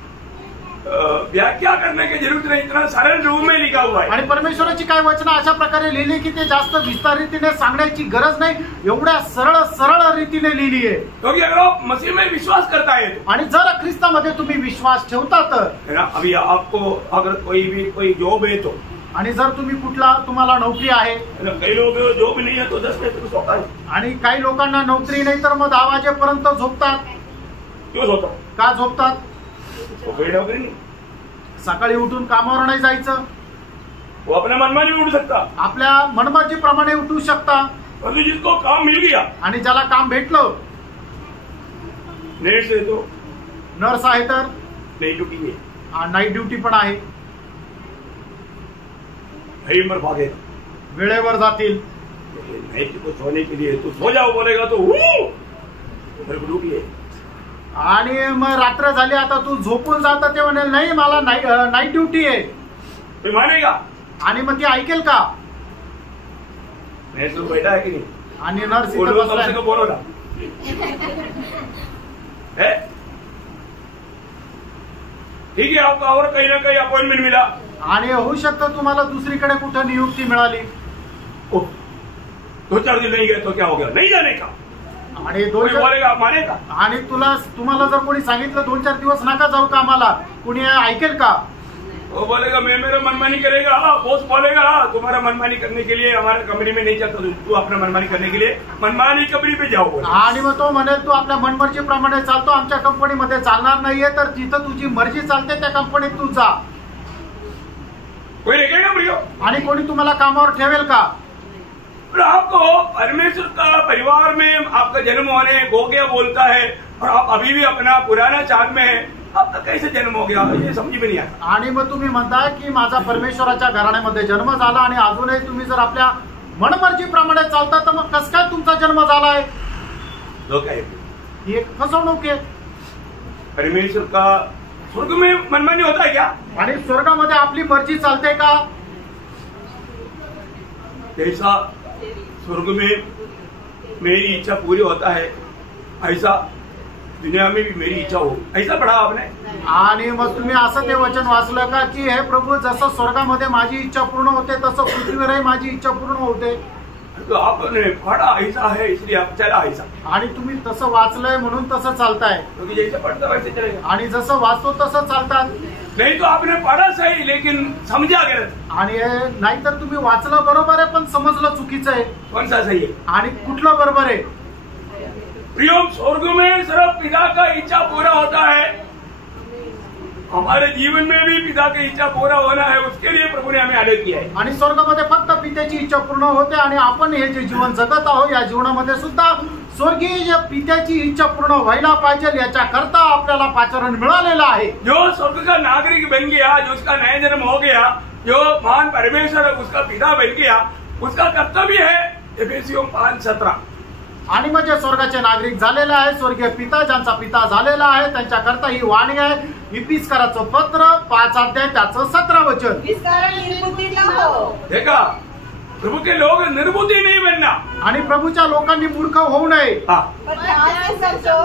व्याख्या करने की जरूरत नहीं, इतना सरल रूप में लिखा हुआ है. आणि परमेश्वराची काही वचनं अशा प्रकारे लिहिली की ते जास्त विस्तारितीने सांगण्याची गरज नाही, एवढ्या सरळ रीतीने लिहिली आहे. क्योंकि अगर आप मसीह में विश्वास करता है तो, आणि जर ख्रिस्तामध्ये तुम्ही विश्वास ठेवता तर, है ना, अभी आपको अगर कोई जॉब है तो, आणि जर तुम्हाला नोकरी आहे, कई लोग जॉब नहीं है तो 10 बजे तक सोता है. आणि काही लोकांना नोकरी नाही तर मग 10 वाजेपर्यंत झोपतात. क्यों सोता? का झोपतात? वो कोई नौकरी नहीं, सकाळी उठून कामावर नाही जायचं. वो अपना मनमानी उठ सकता. आपल्या मनमर्जीप्रमाणे उठू शकता. परंतु जिसको काम मिल गया, आणि ज्याला काम भेटलं, नेट से तो नर्स आहे तर नहीं ड्यूटी है, नाईट ड्युटी पण आहे, भाई मर भागे वेळेवर जातील. नाइट को सोने के लिए तू सो जाओ बोलेगा तो मेरे को ड्यूटी है. आणि मग रात्र झाली, आता तू झोपून जाता, ते म्हणेल नाही मला नाईट ड्युटी आहे. कोई मानेगा? आणि मग ती ऐकेल का? नेट से बैठा है कि नहीं? आणि नर्स बोलो, इथं कम से बसलाय. कम बोलो ना. है ठीक है, आपको और कहीं ना कहीं अपॉइंटमेंट मिला, आणि होऊ शकतं तुम्हाला दुसरीकडे कुठं नियुक्ती मिळाली. 2-4 दिन नहीं गए तो क्या हो गया? नहीं जाने का. आणि कोई बोलेगा आप मानेगा? आणि तुम्हाला जर कोणी सांगितलं 2-4 दिवस नका जाऊ कामाला, कुणी ऐकेल का? वो बोलेगा मैं मेरा मनमानी करेगा. बॉस बोलेगा तुम्हारा मनमानी करने के लिए हमारे कंपनी में नहीं चलता, तू अपना मनमानी करने के लिए मनमानी कंपनी पे जाओ. आणि मग तो म्हणेल तू आपल्या मनमर्जीप्रमाणे चालतो, आमच्या कंपनीमध्ये चालणार नाहीये, तर जिथं तुझी मर्जी चालते त्या कंपनीत तू जा. कोई रखेगा प्रियो? आणि कोणी तुम्हाला कामावर ठेवेल का? पर आपको परमेश्वर का परिवार में आपका जन्म होने हो गया बोलता है, और आप अभी भी अपना पुराना चाल में है. आपका कैसे जन्म हो गया ये समझ में नहीं आता. आणि मग तुम्ही म्हणताय की माझा परमेश्वराच्या घराण्यामध्ये जन्म झाला, आणि अजूनही तुम्ही जर आपल्या मनमर्जीप्रमाणे चालता तर मग कसं काय तुमचा जन्म झालाय? धोखा है. ही एक फसवणूक आहे. परमेश्वर का स्वर्ग में मनमानी होता है क्या? आणि स्वर्गामध्ये आपली मर्जी चालते का? जैसा स्वर्ग में मेरी इच्छा पूरी होता है, ऐसा दुनिया में भी मेरी इच्छा हो, ऐसा पढ़ा आपने? आणि मग तुम्ही असं ते वचन वाचलं का की हे प्रभू, जसं स्वर्गामध्ये माझी इच्छा पूर्ण होते तसं पृथ्वीवरही माझी इच्छा पूर्ण होते. तो आपने पढ़ा ऐसा है इसलिए आप चला ऐसा. आणि तुम्ही तसं वाचलंय म्हणून तसं चालताय, क्योंकि जैसे पढ़ता वैसे चलेगा. आणि जसं वाचतो तसं चालतात. नहीं तो आपने पढ़ा सही लेकिन समझा गलत. आणि नाहीतर तुम्ही वाचलं बरोबर आहे पण समजलं चुकीचं आहे. कौन सा सही है? आणि कुठलं बरोबर आहे? प्रियो, स्वर्ग में सिर्फ पिता का इच्छा पूरा होता है, हमारे जीवन में भी पिता की इच्छा पूरा होना है, उसके लिए प्रभु ने हमें आदेश किया है. आणि स्वर्गामध्ये फक्त पित्याची इच्छा पूर्ण होते, आणि आपण हे जे जीवन जगत आहोत या जीवनामध्ये सुद्धा स्वर्गीय पित्याची इच्छा पूर्ण व्हायला पाहिजे, याच्या करता आपल्याला पाचारण मिळालेलं आहे. जो स्वर्ग का नागरिक बन गया, जो उसका नया जन्म हो गया, जो महान परमेश्वर उसका पिता बन गया, उसका कर्तव्य है एफेसियों 5:17. आणि म्हणजे स्वर्गाचे नागरिक झालेले आहे, स्वर्गीय पिता ज्यांचा पिता झालेला आहे त्यांच्याकरता ही वाणी आहे. इफिसकराचं पत्र 5 त्याचं 17 वचन. इस कारण निर्बुद्धि न हो. देखा, प्रभु के लोग निर्बुद्धि नहीं बनना. आणि प्रभूच्या लोकांनी मूर्ख होऊ नये. पर ध्यान से समझो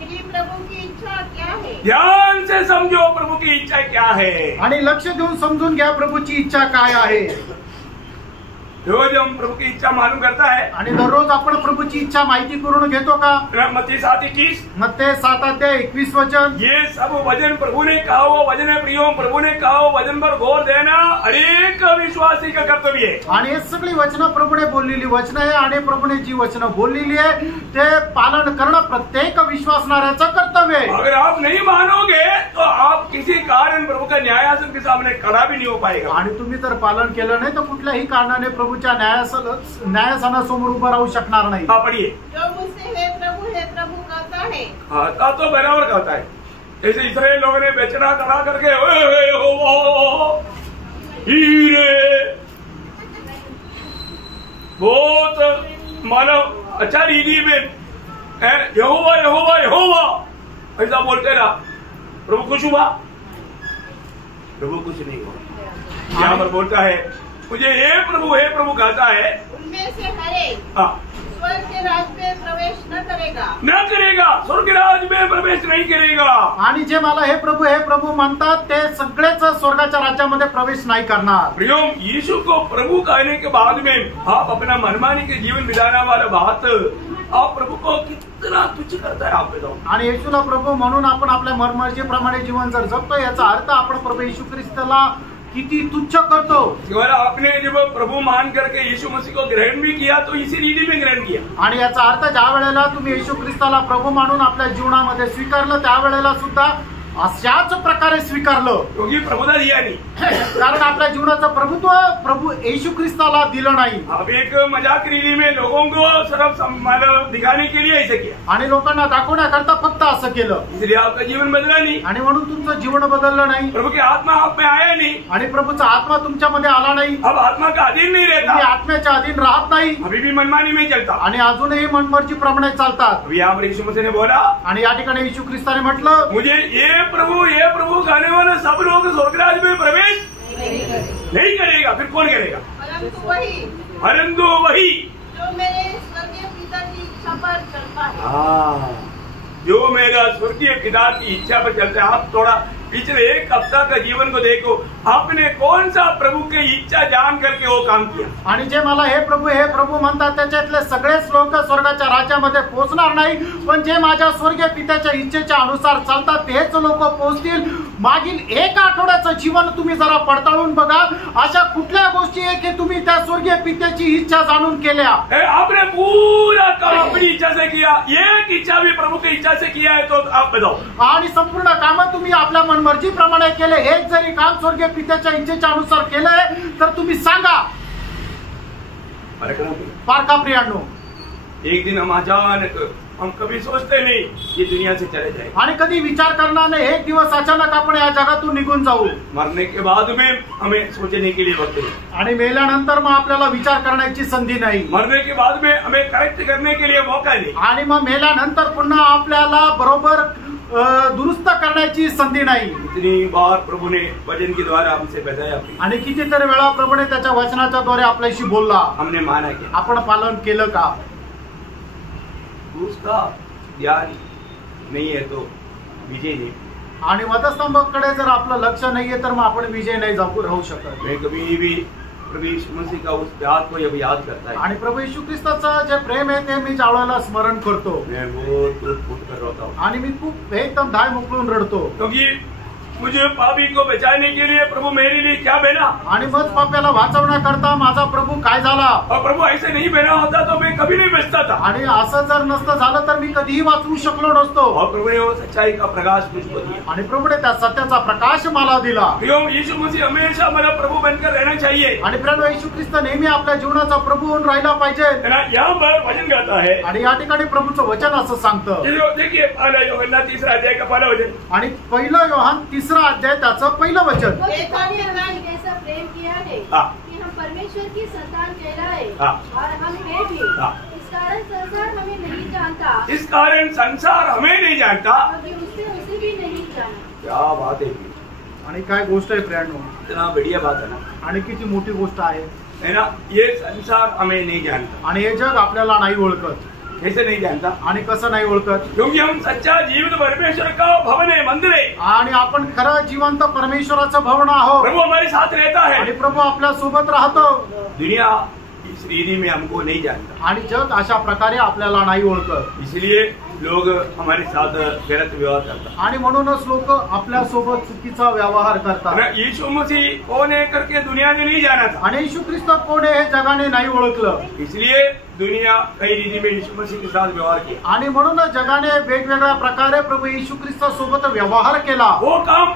कि प्रभु की इच्छा क्या है. ध्यान से समझो प्रभु की इच्छा क्या है. आणि लक्ष देऊन समजून घ्या प्रभूची इच्छा काय आहे. रोज हम प्रभु की इच्छा मालूम करता है. आणि दररोज आपण प्रभूची इच्छा माहिती करून घेतो का? मत्ती 7:21. मत्ती 7:21 वचन. ये सब वचन प्रभु ने कहा हो, वचन है प्रियो, प्रभु ने कहा हो, वचन पर गौर देना हरेक विश्वासी का कर्तव्य है. आणि हे सगळी वचनं प्रभूने बोललेली वचनं आहे, आणि प्रभूने जी वचनं बोललेली आहे ते पालन करणं प्रत्येक विश्वासणाऱ्याचं कर्तव्य आहे. अगर आप नहीं मानोगे तो आप किसी कारण प्रभु का न्यायासन के सामने खड़ा भी नहीं हो पाएगा। आणि तुम्ही जर पालन केलं नाही तर कुठल्याही कारणाने प्रभूच्या न्यायासनासमोर उभं राहू शकणार नाही. हाँ पढ़िए। जो मुझसे हे प्रभु कहता है, आता तो बराबर कहता है। जैसे इस्राएल लोगों ने बेचना खड़ा करके ओए यहोवा हीरे बहुत मानव अच्छा रीति में यहोवा यहोवा यहोवा ऐसा बोलते रहा, प्रभु खुश हुआ? प्रभु कुछ नहीं हुआ। यहाँ पर बोलता है मुझे हे प्रभु कहता है, उनमें से हर एक हाँ स्वर्ग के राज में प्रवेश न करेगा, स्वर्ग राज में प्रवेश नहीं करेगा। आणि जे मला हे प्रभु म्हणतात ते सगळेच स्वर्गाच्या राज्यामध्ये प्रवेश नाही करणार. प्रियोम, यीशु को प्रभू कहने के बाद में आप अपना मनमानी के जीवन बिताने वाला बात आप प्रभु को कितना तुच्छ करता है आप बताओ. आणि येशूला प्रभू म्हणून आपण आपल्या मर्जीप्रमाणे जीवन जर जगतो याचा अर्थ आपण प्रभू येशू ख्रिस्ताला किती तुच्छ करतो. केवळ आपने जब प्रभु मान करके यीशु मसीह को ग्रहण भी किया तो इसी रीति में ग्रहण किया. आणि याचा अर्थ ज्या वेळेला तुम्ही येशू ख्रिस्ताला प्रभू मानून आपल्या जीवनामध्ये स्वीकारलं त्यावेळेला सुद्धा अशाच प्रकारे स्वीकारलं. क्योंकि प्रभुता दिया नहीं, कारण आपल्या जीवनाचं प्रभुत्व प्रभू येशू ख्रिस्ताला दिलं नाही. अब एक मजाक रीति में लोगों को सिर्फ दिखाने के लिए ऐसे किया आणि लोकांना दाखवण्याकरता फक्त असं केलं. इसलिए आपका जीवन बदला नहीं आणि म्हणून तुमचं जीवन बदललं नाही. प्रभु की आत्मा आप में आया नहीं आणि प्रभूचा आत्मा तुमच्यामध्ये आला नाही. अब आत्मा का अधीन नहीं तुम्ही रहता, आत्म्याच्या अधीन राहत नाही अभी भी मनमानी में चलता. आणि अजूनही मनमर्जी प्रमाणे चालतात. अभी यहाँ पर यीशु मसीह ने बोला आणि या ठिकाणी येशू ख्रिस्ताने म्हटलं मुझे ये प्रभु कहने वाले सब लोग स्वर्गराज में प्रवेश नहीं करेगा. फिर कौन करेगा? परंतु वही जो मेरे स्वर्गीय पिता की इच्छा पर चलता है. जो मेरा स्वर्गीय पिता की इच्छा पर चलता है. आप थोड़ा पिछले एक हफ्ता का जीवन को देखो, आपने कौन सा प्रभु की इच्छा जान करके वो काम किया. आणि जे मला हे प्रभू म्हणतात त्याच्यातले सगळेच लोक स्वर्गाच्या राज्यामध्ये पोहोचणार नाही, पण जे माझ्या स्वर्गीय पित्याच्या इच्छेच्या अनुसार चालतात तेच लोक पोहोचतील. मागील एक आठवड्याचं जीवन तुम्ही जरा पडताळून बघा, अशा कुठल्या गोष्टी आहे की तुम्ही त्या स्वर्गीय पित्याची इच्छा जाणून केल्या. आपने पूरा काम अपनी इच्छा से किया, एक इच्छा भी प्रभु की इच्छा से किया है तो आप बताओ. आणि संपूर्ण कामं तुम्ही आपल्या मनमर्जीप्रमाणे केले. एक जरी काम स्वर्गीय पित्याच्या इच्छेच्या अनुसार केलंय तर तुम्ही सांगा. पारका प्रियांनो, एक दिन हम अचानक हम कभी सोचते नहीं ये दुनिया से चले जाए, आणि कधी विचार करणार नाही एक दिवस अचानक आपण या जगातून निघून जाऊ. मरने के बाद में हमें सोचने के लिए वक्त नहीं, आणि मेल्यानंतर मग आपल्याला विचार करण्याची संधी नाही. मरने के बाद में हमें करेक्ट करने के लिए मौका नहीं, आणि मग मेल्यानंतर पुन्हा आपल्याला बरोबर दुरुस्त करण्याची संधी नाही. इतनी बार प्रभु ने वचन के द्वारा हमसे बताया, आणि कितीतरी वेळा प्रभूने त्याच्या वचनाच्या द्वारे आपल्याशी बोलला. हमने माना क्या? आपण पालन केलं का? उसका ध्यान नहीं है तो विजय नहीं. आणि मतस्तंभाकडे जर आपलं लक्ष नाहीये तर मग आपण विजय नाही राहू शकत. मैं कभी भी प्रभु यीशु मसीह का उस प्यार को जब याद करता है, आणि प्रभू येशू ख्रिस्ताचं जे प्रेम आहे ते मी ज्यावेळेला स्मरण करतो मैं बहुत फूट कर रोता हूँ. आणि मी खूप एकदम धाय मोकळून रडतो. क्योंकि मुझे पापी को बचाने के लिए प्रभु मेरे लिए क्या बना, आणि मग पाप्याला वाचवण्याकरता माझा प्रभू काय झाला. और प्रभु ऐसे नहीं बना होता तो मैं कभी नहीं बचता था. आणि असं जर नसतं झालं तर मी कधीही वाचवू शकलो नसतो. और प्रभु ने वो सच्चाई का प्रकाश मुझको दिया. आणि प्रभूने त्या सत्याचा प्रकाश मला दिला. प्रियोम, यीशु मसीह हमेशा हमारा प्रभु बनकर रहना चाहिए. आणि प्रिय येशू ख्रिस्त नेहमी आपल्या जीवनाचा प्रभू होऊन राहिला पाहिजे. यहाँ पर वचन कहता है, आणि या ठिकाणी प्रभूचं वचन असं सांगतं. देखिए पहला यूहन्ना 3 अध्याय का पहला वचन, आणि पहिलं योहान 3 अध्याय त्याचं पहिलं वचन. ऐसा प्रेम किया है कि हम परमेश्वर की संतान कहलाए और हम हैं भी. इस कारण संसार हमें नहीं जानता, इस कारण संसार हमें नहीं जानता, उससे उसे भी नहीं जाना. क्या बात है. आणि काय गोष्ट आहे प्रियांनो, इतना बढ़िया बात है ना. आणि किती मोठी गोष्ट आहे ना. ये संसार हमें नहीं जानता. आणि हे जग आपल्याला नाही ओळखत. कैसे नहीं जानता? आणि कसं नाही ओळखत? क्योंकि हम सच्चा जीवित परमेश्वर का भवन है, मंदिर है. आणि आपण खरं जिवंत परमेश्वराचं भवन आहोत. प्रभु हमारे साथ रहता है. आणि प्रभू आपल्या सोबत राहतो. दुनिया इस रीति में हमको नहीं जानता. आणि जग अशा प्रकारे आपल्याला नाही ओळखत. इसलिए लोग हमारे साथ गलत व्यवहार करता. आणि म्हणूनच लोक आपल्या सोबत चुकीचा व्यवहार करतात. यीशु मसीह कौन है करके दुनिया ने नहीं जाना था. आणि येशू ख्रिस्त कोण आहे हे जगाने नाही ओळखलं. इसलिए दुनिया कई रीति में यीशु मसीह के साथ व्यवहार किया. आणि म्हणूनच जगाने वेगवेगळ्या प्रकारे प्रभू येशू ख्रिस्त सोबत व्यवहार केला. वो काम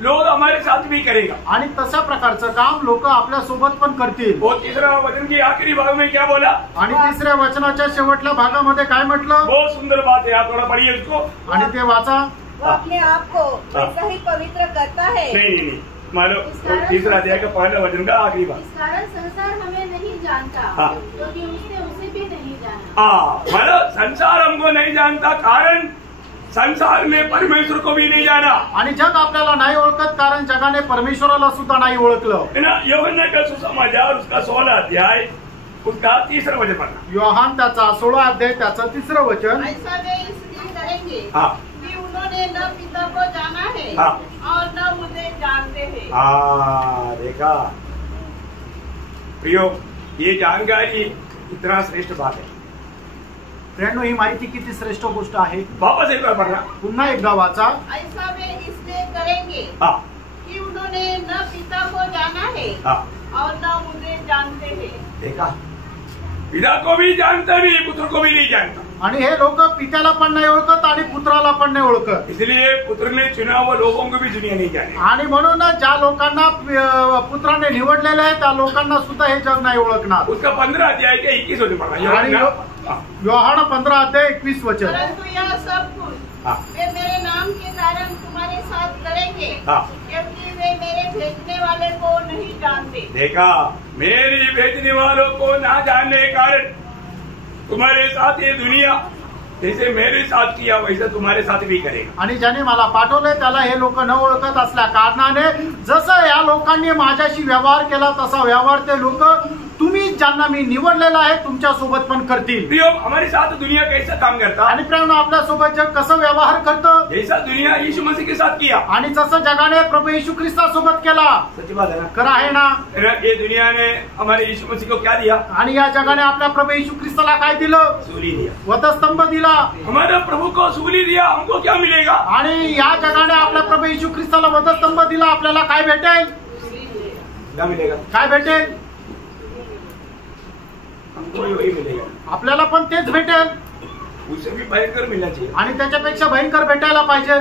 लोग हमारे साथ भी करेगा। आणि तशा प्रकारचं काम लोक आपल्या सोबत पण करतील। और तीसरा वचन की आखिरी भाग में क्या बोला? आणि तिसऱ्या वचनाच्या शेवटल्या भागामध्ये काय म्हटलं? बहुत सुंदर बात है, आप थोड़ा पढ़िए उसको। आणि ते वाचा। वो अपने आप को वैसा ही पवित्र करता है। नहीं मानो तीसरा अध्याय का पहला वचन का आखिरी बात। इस कारण संसार हमें नहीं जानता, हाँ। क्योंकि उसने उसे भी नहीं जाना। मानो संसार हमको नहीं जानता, कारण संसार ने परमेश्वर को भी नहीं जाना। आणि जग आपल्याला नाही ओळखत, कारण जगाने परमेश्वराला सुद्धा नाही ओळखलं। है ना? यूहन्ना का सुसमाचार उसका 16 अध्याय उसका 3रा वचन पढ़ना। योहान त्याचा 16 अध्याय त्याचं 3रं वचन। ऐसा वे इसलिए करेंगे हाँ कि उन्होंने न पिता को जाना है हाँ। और न मुझे जानते हैं। देखा प्रियो, ये जानकारी इतना श्रेष्ठ बात है। फ्रेंड, ही माहिती किती श्रेष्ठ गोष्ट आहे। वापस एक बार पढ़ना। पुन्हा एकदा वाचा। ऐसा वे इसलिए करेंगे हाँ कि उन्होंने न पिता को जाना है हाँ। और न मुझे जानते हैं। देखा, पिता को भी जानता भी, पुत्र को भी नहीं जानता। आणि हे लोक पित्याला पण नाही ओळखत आणि पुत्राला पण नाही ओळखत। इसलिए पुत्र ने चुना हुआ लोगों को भी दुनिया नहीं जाने। आणि म्हणून ज्या लोकांना पुत्राने निवडलेले आहे त्या लोकांना सुद्धा हे जग नाही ओळखणार। उसका 15 अध्याय के 21 वचन पढ़ना। आणि योहान 15 अध्याय 21 वचन। परंतु यह सब कुछ हाँ। वे मेरे नाम के कारण तुम्हारे साथ करेंगे, हाँ। क्योंकि वे मेरे भेजने वाले को नहीं जानते। देखा, मेरी भेजने वालों को ना जानने के कारण तुम्हारे साथ ये दुनिया जैसे मेरे साथ किया वैसे तुम्हारे साथ भी करेगा। आणि ज्याने मला पाठवले त्याला हे लोक न ओळखत असल्या कारणाने जसं या लोकांनी माझ्याशी व्यवहार केला तसा व्यवहार ते लोक तुम्ही ज्यांना मी निवडलेला आहे तुमच्या सोबत पण करतील। प्रियो, हमारे साथ दुनिया कैसा काम करता? आणि प्रेम आपल्या सोबत जग कसं व्यवहार करतं? जैसा दुनिया यीशु मसीह के साथ किया। आणि जसं जगाने प्रभू येशू ख्रिस्तासोबत केला। सच्ची बात है ना? खरं आहे ना? ये दुनिया ने हमारे यीशु मसीह को क्या दिया? आणि या जगाने आपल्या प्रभू येशू ख्रिस्ताला काय दिलं? सूली दिया। वधस्तंभ दिला। हमारे प्रभु को सूली दिया, हमको क्या मिलेगा? आणि या जगाने आपल्या प्रभू येशू ख्रिस्ताला वधस्तंभ दिला, आपल्याला काय भेटेल? क्या मिलेगा? काय भेटेल? हमको वही मिलेगा। आपल्याला पण तेच भेटेल। उससे भी भयंकर मिलना चाहिए। आणि त्याच्यापेक्षा भयंकर भेटायला पाहिजे।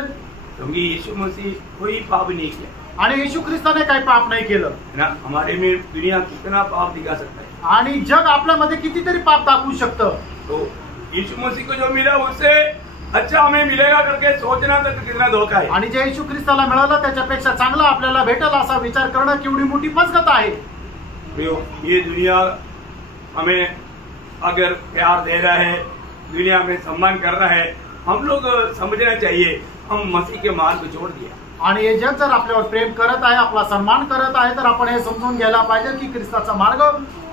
क्योंकि यीशु मसीह कोई पाप नहीं किया। आणि येशू ख्रिस्ताने काही पाप नाही केलं है ना? हमारे में दुनिया कितना पाप दिखा सकता है। आणि जग आपल्यामध्ये कितीतरी पाप दाखवू शकतं। तो यीशु मसीह को जो मिला उससे अच्छा हमें मिलेगा करके सोचना तक कितना धोखा है। आणि जे येशू ख्रिस्ताला मिळालं त्याच्यापेक्षा चांगलं आपल्याला भेटेल असा विचार करणं केवढी मोठी फसगत आहे। ये दुनिया हमें अगर प्यार दे रहा है, दुनिया में सम्मान कर रहा है, हम लोग समझना चाहिए हम मसीह के मार्ग छोड़ दिया। आणि हे जग जर आपल्यावर प्रेम करत आहे, आपला सन्मान करत आहे, तर आपण हे समजून घ्यायला पाहिजे की ख्रिस्ताचा मार्ग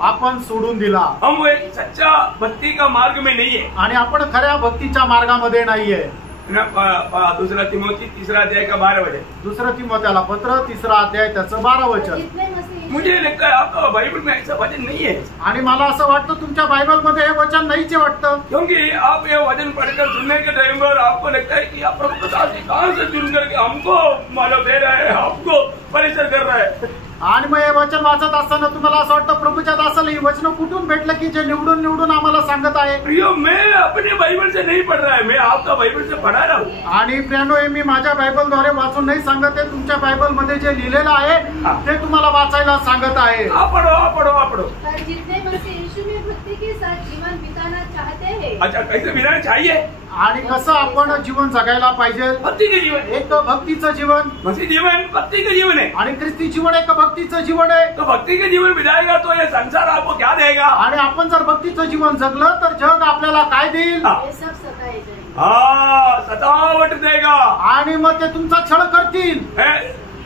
आपण सोडून दिला। हम एक सच्चा भक्ति का मार्ग में नहीं है। आणि आपण खऱ्या भक्तीच्या मार्गामध्ये नाहीये। दूसरा तिमोथी 3रा अध्याय का 12 वचन। दुसरं तिमोथेला पत्र 3रा अध्याय त्याचं 12 वचन। जितने मसीह मुझे लगता है आपका बाइबल में ऐसा वचन नहीं है। आणि मला असं वाटतं तुमच्या बायबलमध्ये हे वचन नाहीच वाटतं। क्योंकि आप ये वचन पढ़कर सुनने के टाइम पर आपको लगता है कि आप प्रभु प्रसाद जी कहाँ से चुन करके हमको मालूम दे रहा है, हमको परेशान कर रहा है। आणि मग हे वचन वाचत असताना तुम्हाला असं वाटतं प्रभूच्या दासाला ही वचन कुठून भेटलं की जे निवडून निवडून आम्हाला सांगत आहे। प्रियो, मैं अपने बाइबल से नहीं पढ़ रहा है, मैं आपका बाइबल से पढ़ा रहा हूँ। आणि प्रियानो, हे मी माझ्या बायबलद्वारे वाचून नाही सांगत आहे, तुमच्या बायबलमध्ये जे लिहिलेलं आहे ते तुम्हाला वाचायला सांगत आहे। आप पढ़ो, आप पढ़ो, आप पढ़ो। पर जितने मसीह यीशु में भक्ति के साथ जीवन बिताना चाहते हैं, अच्छा, कैसे बिताना चाहिए? आणि कसं आपण जीवन जगायला पाहिजे? भक्ति के जीवन। एक भक्तीचं जीवन, मसीह जीवन भक्ति का जीवन है। आणि ख्रिस्ती जीवन एक भक्तीचं जीवन आहे। तो भक्ति के जीवन बिताएगा तो ये संसार आपको क्या देगा? आणि आपण जर भक्तीचं जीवन जगलं तर जग आपल्याला काय देईल? ये सब सताए जाएंगे। सतावट देगा। आणि मग ते तुमचा छळ करतील।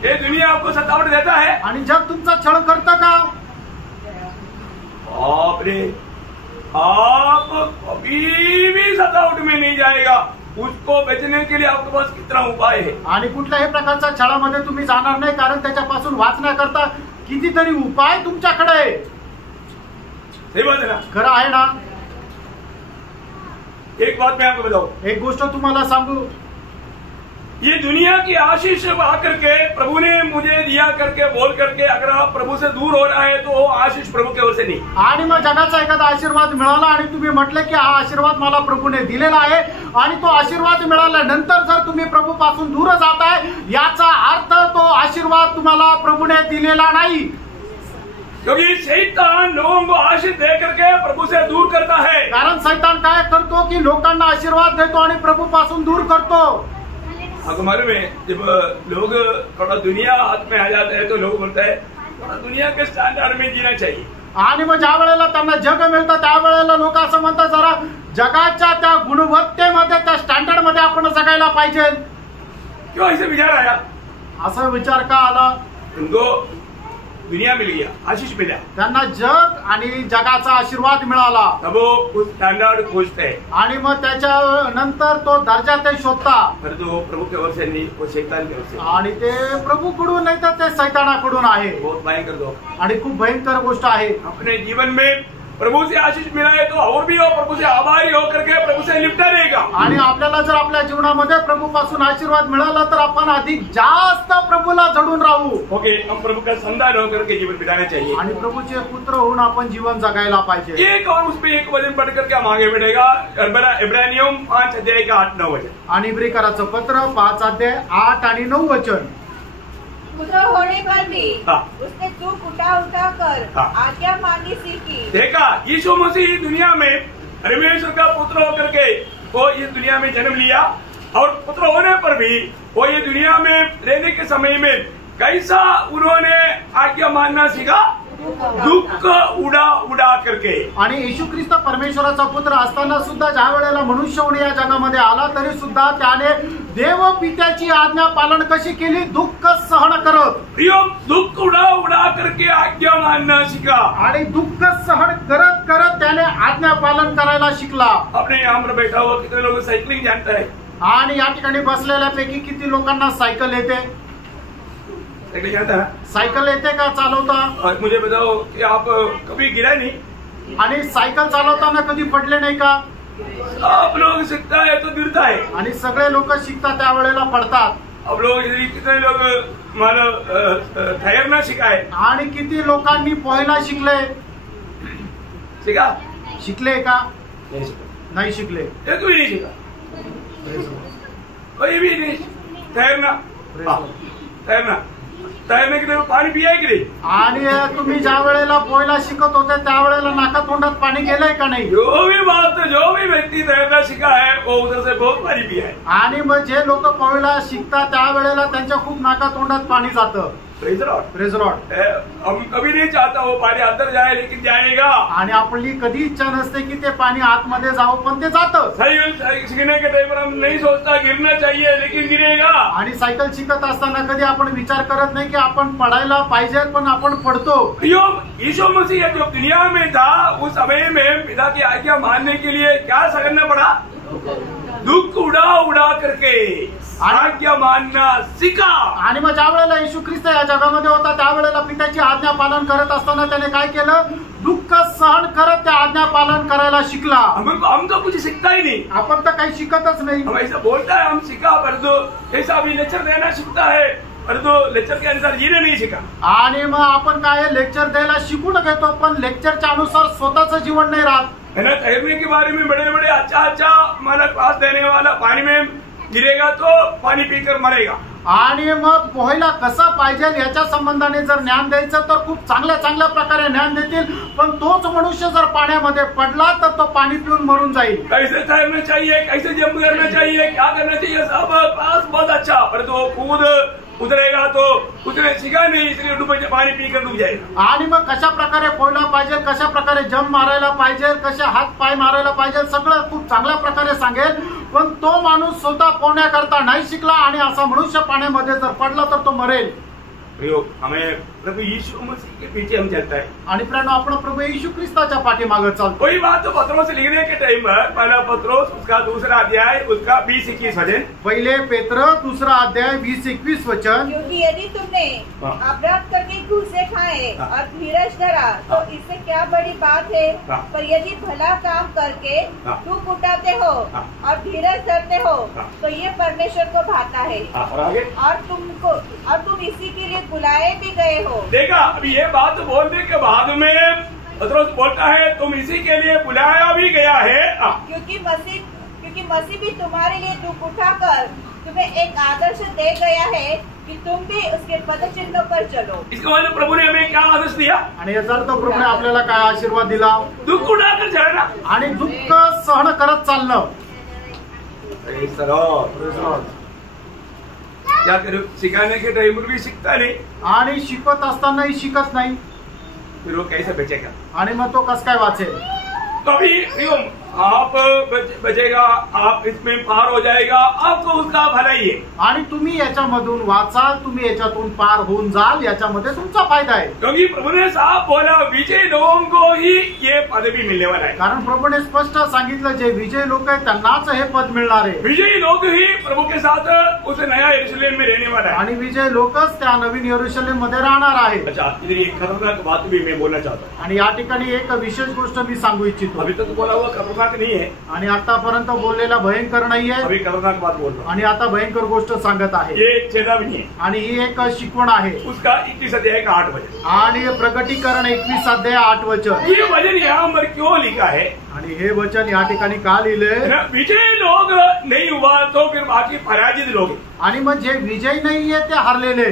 ये दुनिया आपको सतावट देता है। आणि जग तुमचा छळ करतं का? बाप रे, आप कभी भी सतावट में नहीं जाएगा। उसको बचने के लिए आपके पास कितना उपाय है। आणि कुठल्याही प्रकारच्या छळामध्ये तुम्ही जाणार नाही, कारण त्याच्यापासून वाचण्याकरता कितीतरी उपाय तुमच्याकडे आहे। सही बात है ना? खरं आहे ना? एक बात मैं आपको बताऊं, एक गोष्ट तुम्हाला सांगू, ये दुनिया की आशीष आकर के प्रभु ने मुझे दिया करके बोल करके अगर आप प्रभु से दूर हो रहा है तो वो आशीष प्रभु की ओर से नहीं। आणि मग जगाचा एखादा आशीर्वाद मिळाला आणि तुम्ही म्हटले की हा आशीर्वाद मला प्रभूने दिलेला आहे आणि तो आशीर्वाद मिळाल्यानंतर जर तुम्ही प्रभू पासून दूर जाताय याचा अर्थ तो आशीर्वाद तुम्हाला प्रभूने दिलेला नाही। क्योंकि शैतान लोगों को आशीष दे करके प्रभु से दूर करता है। कारण शैतान काय करतो की लोकांना आशीर्वाद देतो आणि प्रभू पासून दूर करतो। आपको मालूम है जब लोग थोड़ा दुनिया हाथ में आ जाते हैं तो लोग बोलते हैं थोड़ा दुनिया के स्टैंडर्ड में जीना चाहिए। आणि मग ज्या वेळेला त्यांना जग मिळतं त्यावेळेला लोक असं म्हणतात जरा जगाच्या त्या गुणवत्तेमध्ये त्या स्टँडर्ड मध्ये आपण जगायला पाहिजे। क्यों ऐसे विचार आया? असा विचार का आला? उनको दुनिया मिल गया, आशीष मिला, त्यांना जग आणि जगाचा आशीर्वाद मिळाला। तब वो उस स्टैंडर्ड खोजते हैं आणि मग त्याच्या नंतर तो दर्जा ते शोधता। पर तो प्रभु की ओर से नहीं, वो शैतान की ओर से। आणि ते प्रभूकडून नाही तर ते शैतानाकडून आहे। बहुत भयंकर दो आणि खूप भयंकर गोष्ट आहे। अपने जीवन में प्रभु से आशीष मिला है तो और भी वो प्रभु से आभारी होकर के प्रभु से लिपटा रहेगा। आणि आपल्याला जर आपल्या जीवनामध्ये प्रभूपासून आशीर्वाद मिळाला तर आपण अधिक जास्त प्रभूला जडून राहू। ओके, हम प्रभु का संतान होकर के जीवन बिताना चाहिए आणि प्रभूचे पुत्र होऊन आपण जीवन जगायला पाहिजे। एक और उसमें एक वचन पढ़ करके हम आगे बढ़ेगा। इब्रानियों 5 अध्याय का 8-9 वचन। आणि इब्रिकराचं पत्र 5 अध्याय 8 आणि 9 वचन। पुत्र होने पर भी हाँ। उसने चूक उठा कर हाँ। आज्ञा माननी सीखी। देखा, यीशु मसीह दुनिया में परमेश्वर का पुत्र होकर के वो इस दुनिया में जन्म लिया और पुत्र होने पर भी वो ये दुनिया में रहने के समय में कैसा उन्होंने आज्ञा मानना सीखा? दुःख उडा उडा करके। आणि येशू ख्रिस्त परमेश्वराचा पुत्र असताना सुद्धा ज्या वेळेला मनुष्य होऊन या जगामध्ये आला तरी सुद्धा त्याने देव पित्याची आज्ञा पालन कशी केली? दुःख सहन करत। प्रियो, दुःख उडा उडा करके आज्ञा मानना सीखा आणि दुःख सहन करत करत त्याने आज्ञा पालन करायला शिकला। अपने यहाँ पर बैठा हुआ कितने लोग साइकिलिंग जानता है? आणि या ठिकाणी बसलेल्यापैकी किती लोकांना सायकल येते? साइकिलिंग जानता है? सायकल येते का चालवता? और मुझे बताओ कि आप कभी गिरा नहीं? आणि सायकल चालवताना कधी पडले नाही का? आप लोग सीखता है तो गिरता है। आणि सगळे लोक शिकतात त्यावेळेला पडतात। अब लोग कितने लोग मानो तैरना सीखा है? आणि किती लोकांनी पोहायला शिकले? सीखा? शिकले का? नहीं सीखा। नाही शिकले। एक भी नहीं सीखा, कोई भी नहीं। तैरना, हाँ, तैरने के लिए पानी पिया है कि नहीं? आणि तुम्ही ज्या वेळेला पोहायला शिकत होते त्यावेळेला नाका तोंडात पाणी गेलंय का नाही? जो भी व्यक्ति तैरना सीखा है वो उधर से बहुत पानी पिया है। आणि मग जे लोक पोहायला शिकतात त्यावेळेला त्यांच्या खूप नाका तोंडात पाणी जातं। Praise lord. Praise lord. हम कभी नहीं चाहता वो पानी अंदर जाए, लेकिन जाएगा। आणि आपली कधी इच्छा नसते की ते पाणी आतमध्ये जावं पण ते जातं। साइकिल सीखने के टाइम पर हम नहीं सोचता गिरना चाहिए, लेकिन गिरेगा। आणि सायकल शिकत असताना कधी आपण विचार करत नाही की आपण पडायला पाहिजे पण आपण पडतो। यीशु मसीह जो दुनिया में था उस समय में पिता की आज्ञा मानने के लिए क्या करना पड़ा? दुःख उडा उडा करके आज्ञा मानना सीखा। आणि मग ज्या वेळेला येशू ख्रिस्त या जगामध्ये होता त्यावेळेला पित्याची आज्ञा पालन करत असताना त्याने काय केलं? दुःख सहन करत त्या आज्ञा पालन करायला शिकला। हम तो कुछ सीखता ही नहीं, आपण तर काही शिकतच नाही। हम ऐसा बोलता है हम सीखा, पर तो ऐसा भी लेक्चर देना सीखता है, पर तो लेक्चर के अनुसार जीने नहीं सीखा। आणि मग आपण काय लेक्चर द्यायला शिकून घेतो पण लेक्चरच्या अनुसार स्वतःचं जीवन नाही राहत। है ना? तैरने के बारे में बड़े बड़े अच्छा हमारा क्लास देने वाला पानी में गिरेगा तो पानी पीकर मरेगा। आणि मग पोहायला कसं पाहिजे याच्या संबंधाने जर ज्ञान द्यायचं तर खूप चांगल्या प्रकारे ज्ञान देतील, पण तोच मनुष्य जर पाण्यामध्ये पडला तर तो पाणी पिऊन मरून जाईल। कैसे तैरना चाहिए, कैसे जंप करना चाहिए, क्या करना चाहिए, सब क्लास बहुत अच्छा, पर तो खुद उतरेगा तो उसने सीखा नहीं, इसलिए पाणी पीकर डूब जाएगा। आणि मग कशा प्रकारे पोहायला पाहिजे, कशा प्रकारे जंप मारायला पाहिजे, कशा हात पाय मारायला पाहिजे सगळं खूप चांगल्या प्रकारे सांगेल, पण तो माणूस स्वतः पोहण्याकरता नाही शिकला आणि असा मनुष्य पाण्यामध्ये जर पडला तर तो मरेल। हमें प्रभु यीशु मसीह के पीछे हम चलता है। आणि प्रियानो आपण प्रभू येशू ख्रिस्ताच्या पाठीमागे चालतो। वही बात तो पत्रोस लिखने के टाइम पर पहला पत्रोस उसका दूसरा अध्याय उसका 20-21 वचन, पहिले पेत्र दूसरा अध्याय 20-21 वचन। क्योंकि यदि तुमने अपराध करके घूसे खाए और धीरज धरा तो इससे क्या बड़ी बात है। पर यदि भला काम करके दुख उठाते हो और धीरज धरते हो तो ये परमेश्वर को भाता है और तुम इसी के लिए बुलाए भी गए हो। देखा, अभी ये बात बोलने के बाद में पत्रोस बोलता है तुम इसी के लिए बुलाया भी गया है, क्योंकि मसीह भी तुम्हारे लिए दुख उठाकर तुम्हें एक आदर्श दे गया है कि तुम भी उसके पदचिन्हों पर चलो। इसका मतलब प्रभु ने हमें क्या आदेश दिया आणि याचा अर्थ प्रभूने आपल्याला काय आशीर्वाद दिला? दुख उठाकर चलना आणि दुःख सहन करत चालणं। क्या करो, सिखाने के टाइम पर भी सीखता नहीं आणि शिकत असतानाही शिकत नाही, फिर वो कैसे बचेगा? आणि मग तो कस काय वाचेल? कभी आप बचेगा, आप इसमें पार हो जाएगा, आपको उसका भला ही है। आणि तुम्ही याच्यामधून वाचाल, तुम्ही याच्यातून पार होऊन जाल, याच्यामध्ये तुमचा फायदा आहे। क्योंकि प्रभु ने साफ बोला विजय लोगों को ही ये पदवी मिलने वाला है। कारण प्रभूने स्पष्ट सांगितलं जे विजय लोक आहेत त्यांनाच हे पद मिळणार आहे। विजयी लोग ही प्रभु के साथ उस नया यरूशलेम में रहने वाला है आणि विजय लोकच त्या नवीन यरूशलेम मध्ये राहणार आहे। अच्छा, इधर एक खतरनाक बात भी मैं बोलना चाहता हूँ। आणि या ठिकाणी एक विशेष गोष्ट मी सांगू इच्छितो। अभी तक बोला हुआ खतरनाक नहीं है आणि आतापर्यंत बोललेला भयंकर नाहीये, अभी खतरनाक बात बोल रहा हूँ। आणि आता भयंकर गोष्ट सांगत आहे। ये चेतावनी है, आणि ही एक शिकवण आहे। उसका 21 अध्याय का 8 वचन आणि प्रकटीकरण 21 अध्याय 8 वचन। ये वचन यहाँ पर क्यों लिखा है? आणि हे वचन या ठिकाणी का लिहिले? विजय लोग नहीं हुआ तो फिर बाकी पराजित लोग, आणि मग जे विजय नाहीये ते हारलेले।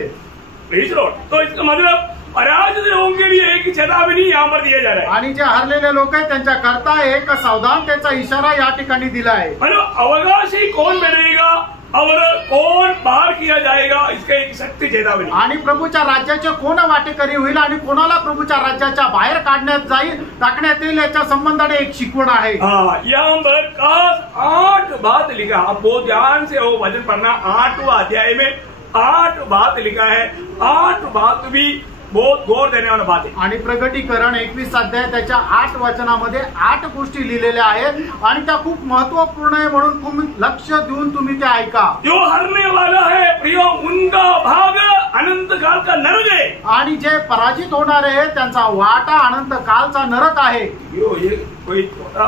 तो इसका मतलब पराजित लोगों के लिए एक चेतावनी यहाँ पर दिया जा रहा है। आणि जे हारलेले लोक आहेत त्यांच्या करता एक सावधानतेचा इशारा या ठिकाणी दिला आहे। अवकाशी कौन बनेगा और कौन बाहर किया जाएगा, इसका एक सत्य चेतावनी। आणि प्रभूच्या राज्याचे कोण वाटेकरी होईल आणि कोणाला प्रभूच्या राज्याच्या बाहेर काढण्यात जाईल, टाकण्यात येईल, याच्या संबंधाने एक शिकवण आहे। यहाँ पर खास 8 बात लिखा, आप बहुत ध्यान से वो वचन पढ़ना। 8वां अध्याय में 8 बात लिखा है, 8 बात भी बहुत गौर देने वाला बात है। आणि प्रकटीकरण 21 अध्याय त्याच्या 8 वचनामध्ये 8 गोष्टी लिहिलेल्या आहेत आणि त्या खूप महत्वपूर्ण आहे, म्हणून तुम्ही लक्ष देऊन तुम्ही ते ऐका। जो हरने वाला है प्रियो, उनका भाग अनंत काल का नरक है। आणि जे पराजित होणार आहे त्यांचा वाटा अनंत कालचा नरक आहे। ये कोई छोटा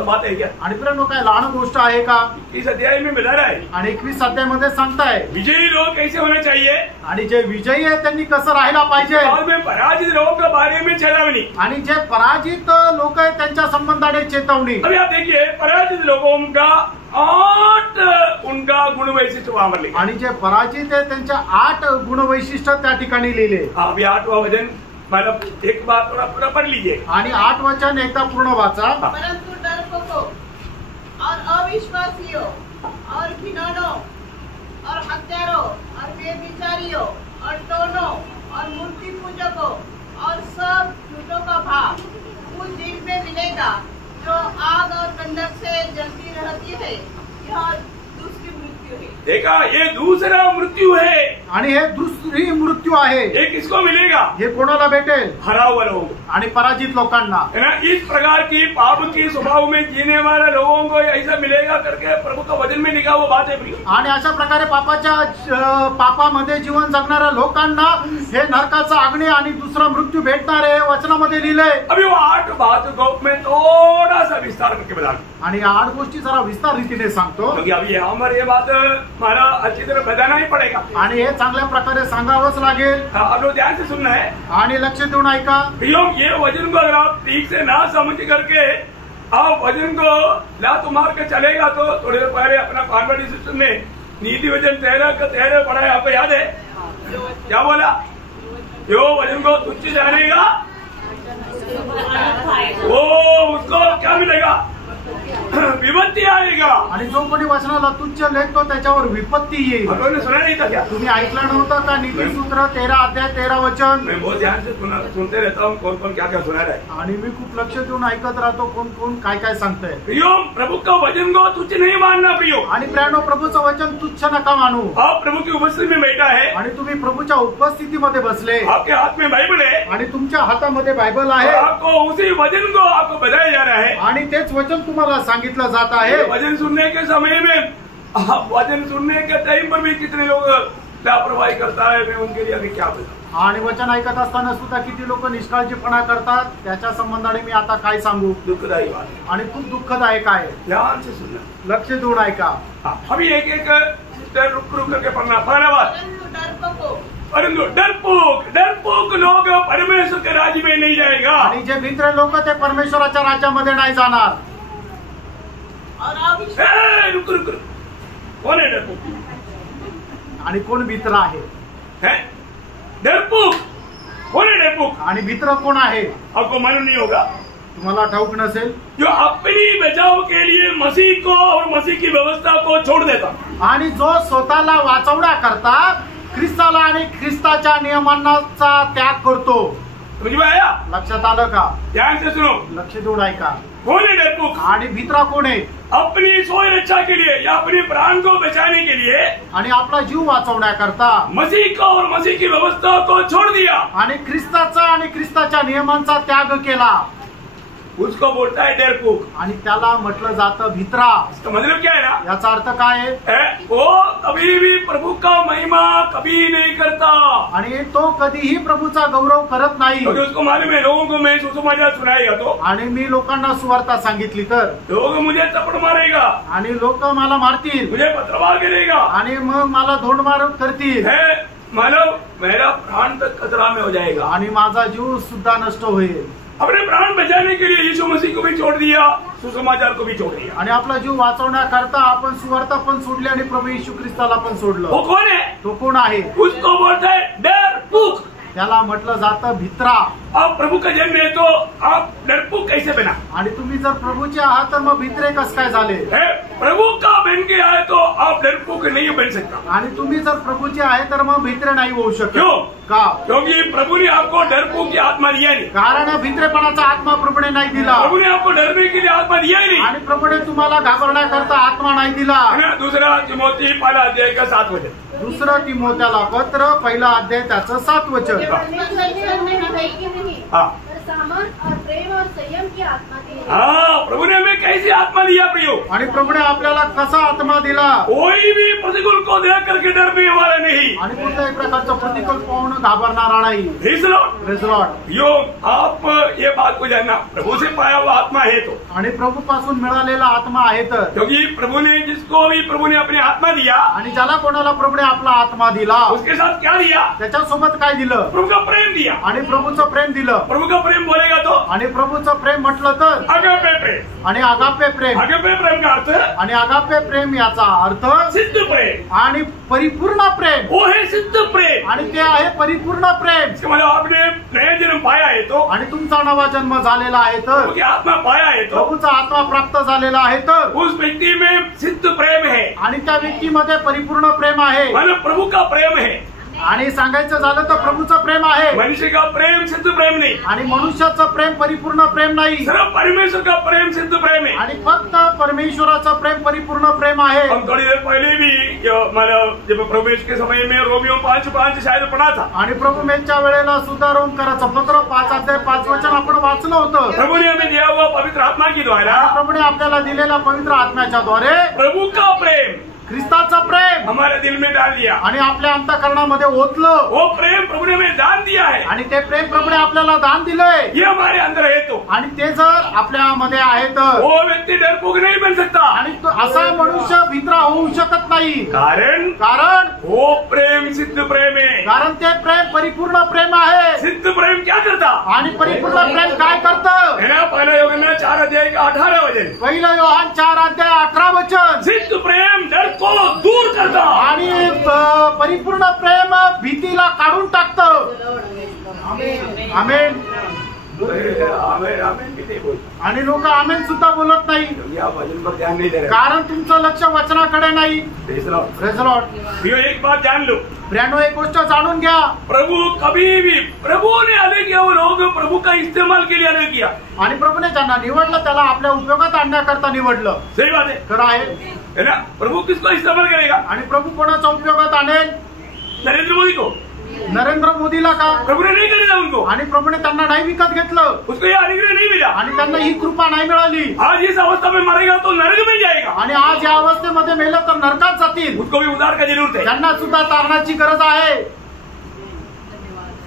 बात है क्या? आणि प्रियानो काय लहान गोष्ट आहे का? इस अध्याय में बता रहा है आणि 21 अध्यायामध्ये सांगताय विजयी लोग कैसे होने चाहिए आणि जे विजयी आहेत त्यांनी कसं राहायला पाहिजे। और में पराजित लोगों के बारे में चेतावनी। आणि जे पराजित लोक आहेत त्यांच्या संबंधाने चेतावणी। अभी आप देखिए पराजित लोगों का 8 उनका गुण वैशिष्ट्य वहां पर लिखा। आणि जे पराजित आहे त्यांच्या 8 गुण वैशिष्ट्य त्या ठिकाणी लिहिले। अभी 8वां वचन मतलब एक बार थोड़ा पूरा पढ़ लीजिए। आणि 8 वचन एकदा पूर्ण वाचा। परंतु डरपोकों और अविश्वासियों और घिनौनों और हत्यारों और व्यभिचारियों और टोनों और मूर्ति पूजकों और सब झूठों का भाव उस दिन में मिलेगा जो आग और गंधक से जलती रहती है। यह दूसरी मृत्यु है। देखा, ये दूसरा मृत्यु है आणि हे दुसरी मृत्यू आहे। ये किसको मिलेगा? हे कोणाला भेटेल? हरा हुआ लोग आणि पराजित लोकांना। है ना। इस प्रकार की पाप की स्वभाव में जीने वाले लोगों को ऐसा मिलेगा करके प्रभु का वचन में लिखा हुआ बात है। आणि अशा प्रकारे पापामध्ये जीवन जगणाऱ्या लोकांना हे नरकाचा अग्नी आणि दुसरा मृत्यू भेटणार आहे, वचनामध्ये लिहिलंय। अभी वो 8 बात को मैं थोड़ा सा विस्तार करके बता दूं। आणि 8 गोष्टी जरा विस्तार रीतीने सांगतो, क्योंकि अभी हमारे ये बात हमारा अच्छी तरह बताना ही पड़ेगा आणि हे चांगल्या प्रकारे सांगावंच लागेल। आप लोग ध्यान से सुनना है आणि लक्ष देऊन ऐका। ये वचन को अगर आप ठीक से ना समझ करके आप वचन को लात मार के चलेगा तो थोड़ी देर पहले अपना कॉन्वर्सेशन में नीति वचन 13 पढ़ा है, आपको याद है? क्या बोला? जो वचन को तुच्छ जानेगा वो उसको क्या मिलेगा? विपत्ति आएगा। आणि जो कोणी वचनाला तुच्छ लेखतो त्याच्यावर विपत्ती येईल। आपने सुना नहीं था क्या? तुम्ही ऐकलं नव्हतं का नीतिसूत्र 13 अध्याय 13 वचन? मैं बहुत ध्यान से सुनते रहता हूँ कौन कौन क्या क्या सुना रहा है। आणि मी खूप लक्ष देऊन ऐकत राहतो कोण कोण काय काय सांगतंय। प्रियो, प्रभु का वचन को तुच्छ नहीं मानना प्रियो। आणि प्रियानो, प्रभूचं वचन तुच्छ नका मानू। आप प्रभु की उपस्थिति में बैठा है आणि तुम्ही प्रभूच्या उपस्थितीमध्ये बसले, आपके हाथ में बाइबल है आणि तुमच्या हातामध्ये बायबल आहे, और आपको उसी वचन को आपको बताया जा रहा है। आणि तेच वचन तुम्हाला सांगितलं जात आहे। वचन सुनने के समय में वचन सुनने के टाइम पर भी कितने लोग लापरवाही करता है, मैं उनके लिए अभी क्या बताऊं। आणि वचन ऐकत असताना सुद्धा किती लोक निष्काळजीपणा करतात, त्याच्या संबंधाने मी आता काय सांगू। दुखदायी बात है। आणि खूप दुःखदायक आहे। ध्यान से सुनना, लक्ष देऊन ऐका। अभी एक एक रुक रुक करके पढ़ना। पहला बात, परंतु डरपोक लोग परमेश्वर के राज्य में नहीं जाएगा। आणि जे भित्र लोक ते परमेश्वराच्या राज्यामध्ये नाही जाणार। रुक रुक रुक, कौन है डरपोक? आणि कोण भित्र आहे? डरपोक कौन है? डरपोक आणि भित्र कोण आहे? आपको मालूम नहीं होगा, तुम्हाला ठाऊक नसेल। जो अपनी बचाव के लिए मसीह को और मसीह की व्यवस्था को छोड़ देता, आणि जो स्वतःला वाचवण्याकरता ख्रिस्ताला आणि ख्रिस्ताच्या नियमांचा त्याग करतो। समझ में आया? लक्षात आलं का? ध्यान से सुनो, लक्ष देऊन ऐका। कौन है डरपोक? आणि भित्रा कोण आहे? अपनी सोई रक्षा के लिए या अपने प्राण को बचाने के लिए आणि आपला जीव वाचवण्याकरता मसीह को और मसीह की व्यवस्था को छोड़ दिया आणि ख्रिस्ताचा आणि ख्रिस्ताच्या नियमांचा त्याग केला, उसको बोलता है डरपोक। आणि त्याला म्हटलं जातं भित्रा। इसका मतलब क्या है ना? याचा अर्थ काय आहे? वो कभी भी प्रभु का महिमा कभी नहीं करता, आणि तो कधीही प्रभूचा गौरव करत नाही। क्योंकि उसको मालूम है लोगों को मैं सुसमाचार सुनाएगा तो आणि मी लोकांना सुवार्ता सांगितली तर लोग मुझे चपड़ मारेगा, आणि लोक मला मारतील, मुझे पत्रवार करेगा, आणि मग मला धोंडमार करतील, मानव मेरा प्राण तक खतरा में हो जाएगा, आणि माझा जीव सुद्धा नष्ट होईल। अपने प्राण बचाने के लिए यीशु मसीह को भी छोड़ दिया, सुसमाचार को भी छोड़ दिया। आणि आपला जीव वाचवण्याकरता आपण सुवार्ता पण सोडली आणि प्रभू येशू ख्रिस्ताला पण सोडलं। वो कौन है? तो कोण आहे? उसको बोलता है डरपोक। त्याला म्हटलं जातं भित्रा। आप प्रभु का जन्म है तो आप डरपोक कैसे बना? आणि तुम्ही जर प्रभूचे आहात तर मग भित्रे कस काय झाले? प्रभु का बन के आए तो आप डरपोक नहीं बन सकता। आणि तुम्ही जर प्रभूचे आहे तर मग भित्रे नाही होऊ शकत। क्यों? का? क्योंकि प्रभु ने आपको डरपोक की आत्मा दिया नहीं। कारण भित्रेपणाचा आत्मा प्रभूने नाही दिला। प्रभु ने आपको डरने के लिए आत्मा दिया ही नहीं, आणि प्रभूने तुम्हाला घाबरण्याकरता आत्मा नाही दिला। दूसरा तिमोथी 1 अध्याय का 7 वचन। दुसरा तिमोथ्याला पत्र 1 अध्याय त्याचं 7 वचन। सामर्थ और प्रेम और संयम की आत्मा दी है। प्रभु ने हमें कैसी आत्मा दिया प्रियो? आणि प्रभूने आपल्याला कसा आत्मा दिला? कोई भी प्रतिकूल को देख करके डरने वाला नहीं, आणि कोणत्याही प्रकारचं प्रतिकूल पाहून घाबरणारा नाही। Praise Lord. यो आप ये बात को जानना, प्रभु से पाया हुआ आत्मा है तो, आणि प्रभू पासून मिळालेला आत्मा आहे तर, क्योंकि प्रभु ने जिसको भी प्रभु ने अपनी आत्मा दिया, आणि ज्याला कोणाला प्रभूने आपला आत्मा दिला उसके साथ क्या दिया? त्याच्यासोबत काय दिलं? प्रभु का प्रेम दिया। आणि प्रभूचं प्रेम दिलं। प्रभु का प्रेम बोलेगा तो, आणि प्रभूचं प्रेम म्हटलं तर अगापे प्रेम। आणि आगापे प्रेम। अगापे प्रेम का अर्थ, आणि आगापे प्रेम याचा अर्थ सिद्ध प्रेम, आणि परिपूर्ण प्रेम। वो है सिद्ध प्रेम, आणि ते आहे परिपूर्ण प्रेम। मतलब आपने नया जन्म पाया है तो, आणि तुमचा नवा जन्म झालेला आहे तर, प्रभु की आत्मा पाया है तो, प्रभूचा आत्मा प्राप्त झालेला आहे तर, उस व्यक्ति में सिद्ध प्रेम है, आणि त्या व्यक्तीमध्ये परिपूर्ण प्रेम आहे। मतलब प्रभु का प्रेम है। आणि सांगायचं झालं तर प्रभूचं प्रेम आहे। मनुष्य का प्रेम सिद्ध प्रेम नहीं, आणि मनुष्याचं प्रेम परिपूर्ण प्रेम नाही, सिर्फ परमेश्वर का प्रेम सिद्ध प्रेम है। आणि फक्त परमेश्वराचं प्रेम परिपूर्ण प्रेम आहे। हम थोड़ी देर पहले भी मतलब जब प्रवेश के समय में रोमियो 5:5 शायद पढ़ा था, आणि प्रभू मेच्या वेळेला सुद्धा रोमकराचं पत्र 5 अध्याय 5 वचन आपण वाचलं होतं। प्रभु ने हमें दिया हुआ पवित्र आत्मा के द्वारा, प्रभूने आपल्याला दिलेल्या पवित्र आत्म्याच्या द्वारे प्रभु का प्रेम ख्रिस्ताचं प्रेम हमारे दिल में डाल दिया, आणि आपल्या अंतःकरणामध्ये ओतलं। वो प्रेम प्रभु ने हमें दान दिया है, आणि ते प्रेम प्रभूने आपल्याला दान दिलंय। ये हमारे अंदर है तो, आणि ते जर आपल्यामध्ये आहे तर, वो व्यक्ति डरपोक नहीं बन सकता। आणि असा मनुष्य भित्रा होऊ शकत नाही। कारण वो प्रेम सिद्ध प्रेम है। कारण ते प्रेम परिपूर्ण प्रेम आहे। सिद्ध प्रेम क्या करता? आणि परिपूर्ण प्रेम काय करतं? है ना, 1 यूहन्ना 4 अध्याय का 18 वचन। 1 योहान 4 अध्याय 18 वचन। सिद्ध प्रेम डर को दूर करता, आणि परिपूर्ण प्रेम भीतीला काढून टाकतं। आमेन। आमेन आमेन भी नहीं बोलते आणि लोक आमेन सुद्धा बोलत नाही, क्योंकि आप वचन पर ध्यान नहीं दे रहे। कारण तुमचं लक्ष वचनाकडे नाही। Praise the Lord। Praise the Lord. प्रियो, एक बात जान लो, ब्रॅनो, एक गोष्ट जाणून घ्या, प्रभु कभी भी, प्रभु ने अलग किया, वो लोग प्रभु का इस्तेमाल के लिए अलग किया। आणि प्रभूने ज्यांना निवडलं त्याला आपल्या उपयोगात आणण्याकरता निवडलं। सही बात है, खरं आहे है ना? प्रभु किसको इस्तेमाल करेगा? आणि प्रभू कोणाच्या उपयोगात आणेल? नरेंद्र मोदी को। नरेंद्र मोदीला का? प्रभु ने नहीं खरीदा उनको, आणि प्रभूने त्यांना नाही विकत घेतलं, उसको ये अनुग्रह नहीं मिला। आणि त्यांना ही कृपा नाही मिळाली, आज इस अवस्था में मरेगा तो नरक में जाएगा। आणि आज या अवस्थेमध्ये मेलं तर नरकात जातील। उसको भी उद्धार का जरूरत है, त्यांना सुद्धा तारणाची गरज आहे,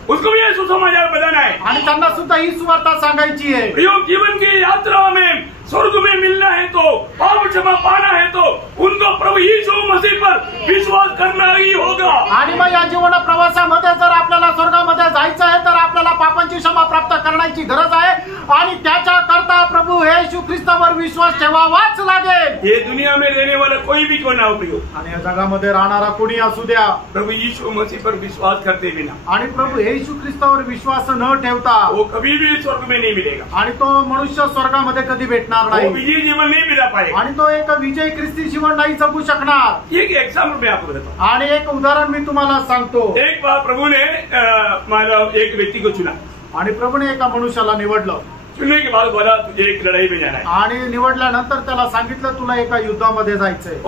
उसको भी ये सुसमाचार बताना है, आणि त्यांना सुद्धा ही सुवार्ता सांगायची आहे। प्रियो, जीवन की यात्रा में स्वर्ग में मिलना है तो, पाप क्षमा पाना है तो उनको प्रभु यीशु मसीह पर विश्वास करना ही होगा। आणि मग या जीवन प्रवासामध्ये जर आपल्याला स्वर्गामध्ये जायचं आहे तर आपल्याला पापांची क्षमा प्राप्त करण्याची गरज आहे, आणि त्याच्या करता प्रभू येशू ख्रिस्तावर विश्वास ठेवावाच लागेल। ये दुनिया में रहने वाला कोई भी क्यों ना हो प्रियो, आणि या जगामध्ये राहणारा कोणी असू द्या, प्रभु यीशु मसीह पर विश्वास करते बिना, आणि प्रभू येशू ख्रिस्तावर विश्वास न ठेवता वो कभी भी स्वर्ग में नहीं मिलेगा, आणि तो मनुष्य स्वर्गामध्ये कधी भेटणार वो नाही, विजयी जीवन नहीं बिता पाएगा। आणि तो एक विजय ख्रिस्ती जीवन नाही जगू शकणार। एक एग्जाम्पल मैं आपको देता हूँ। आणि एक उदाहरण मी तुम्हाला सांगतो। एक बार प्रभु ने मतलब एक व्यक्ति को चुना, आणि प्रभूने एका मनुष्याला निवडलं, चुनने के बाद बोला तुझे एक लड़ाई में जाना है, आणि निवडल्यानंतर त्याला सांगितलं तुला एका युद्धामध्ये जायचंय,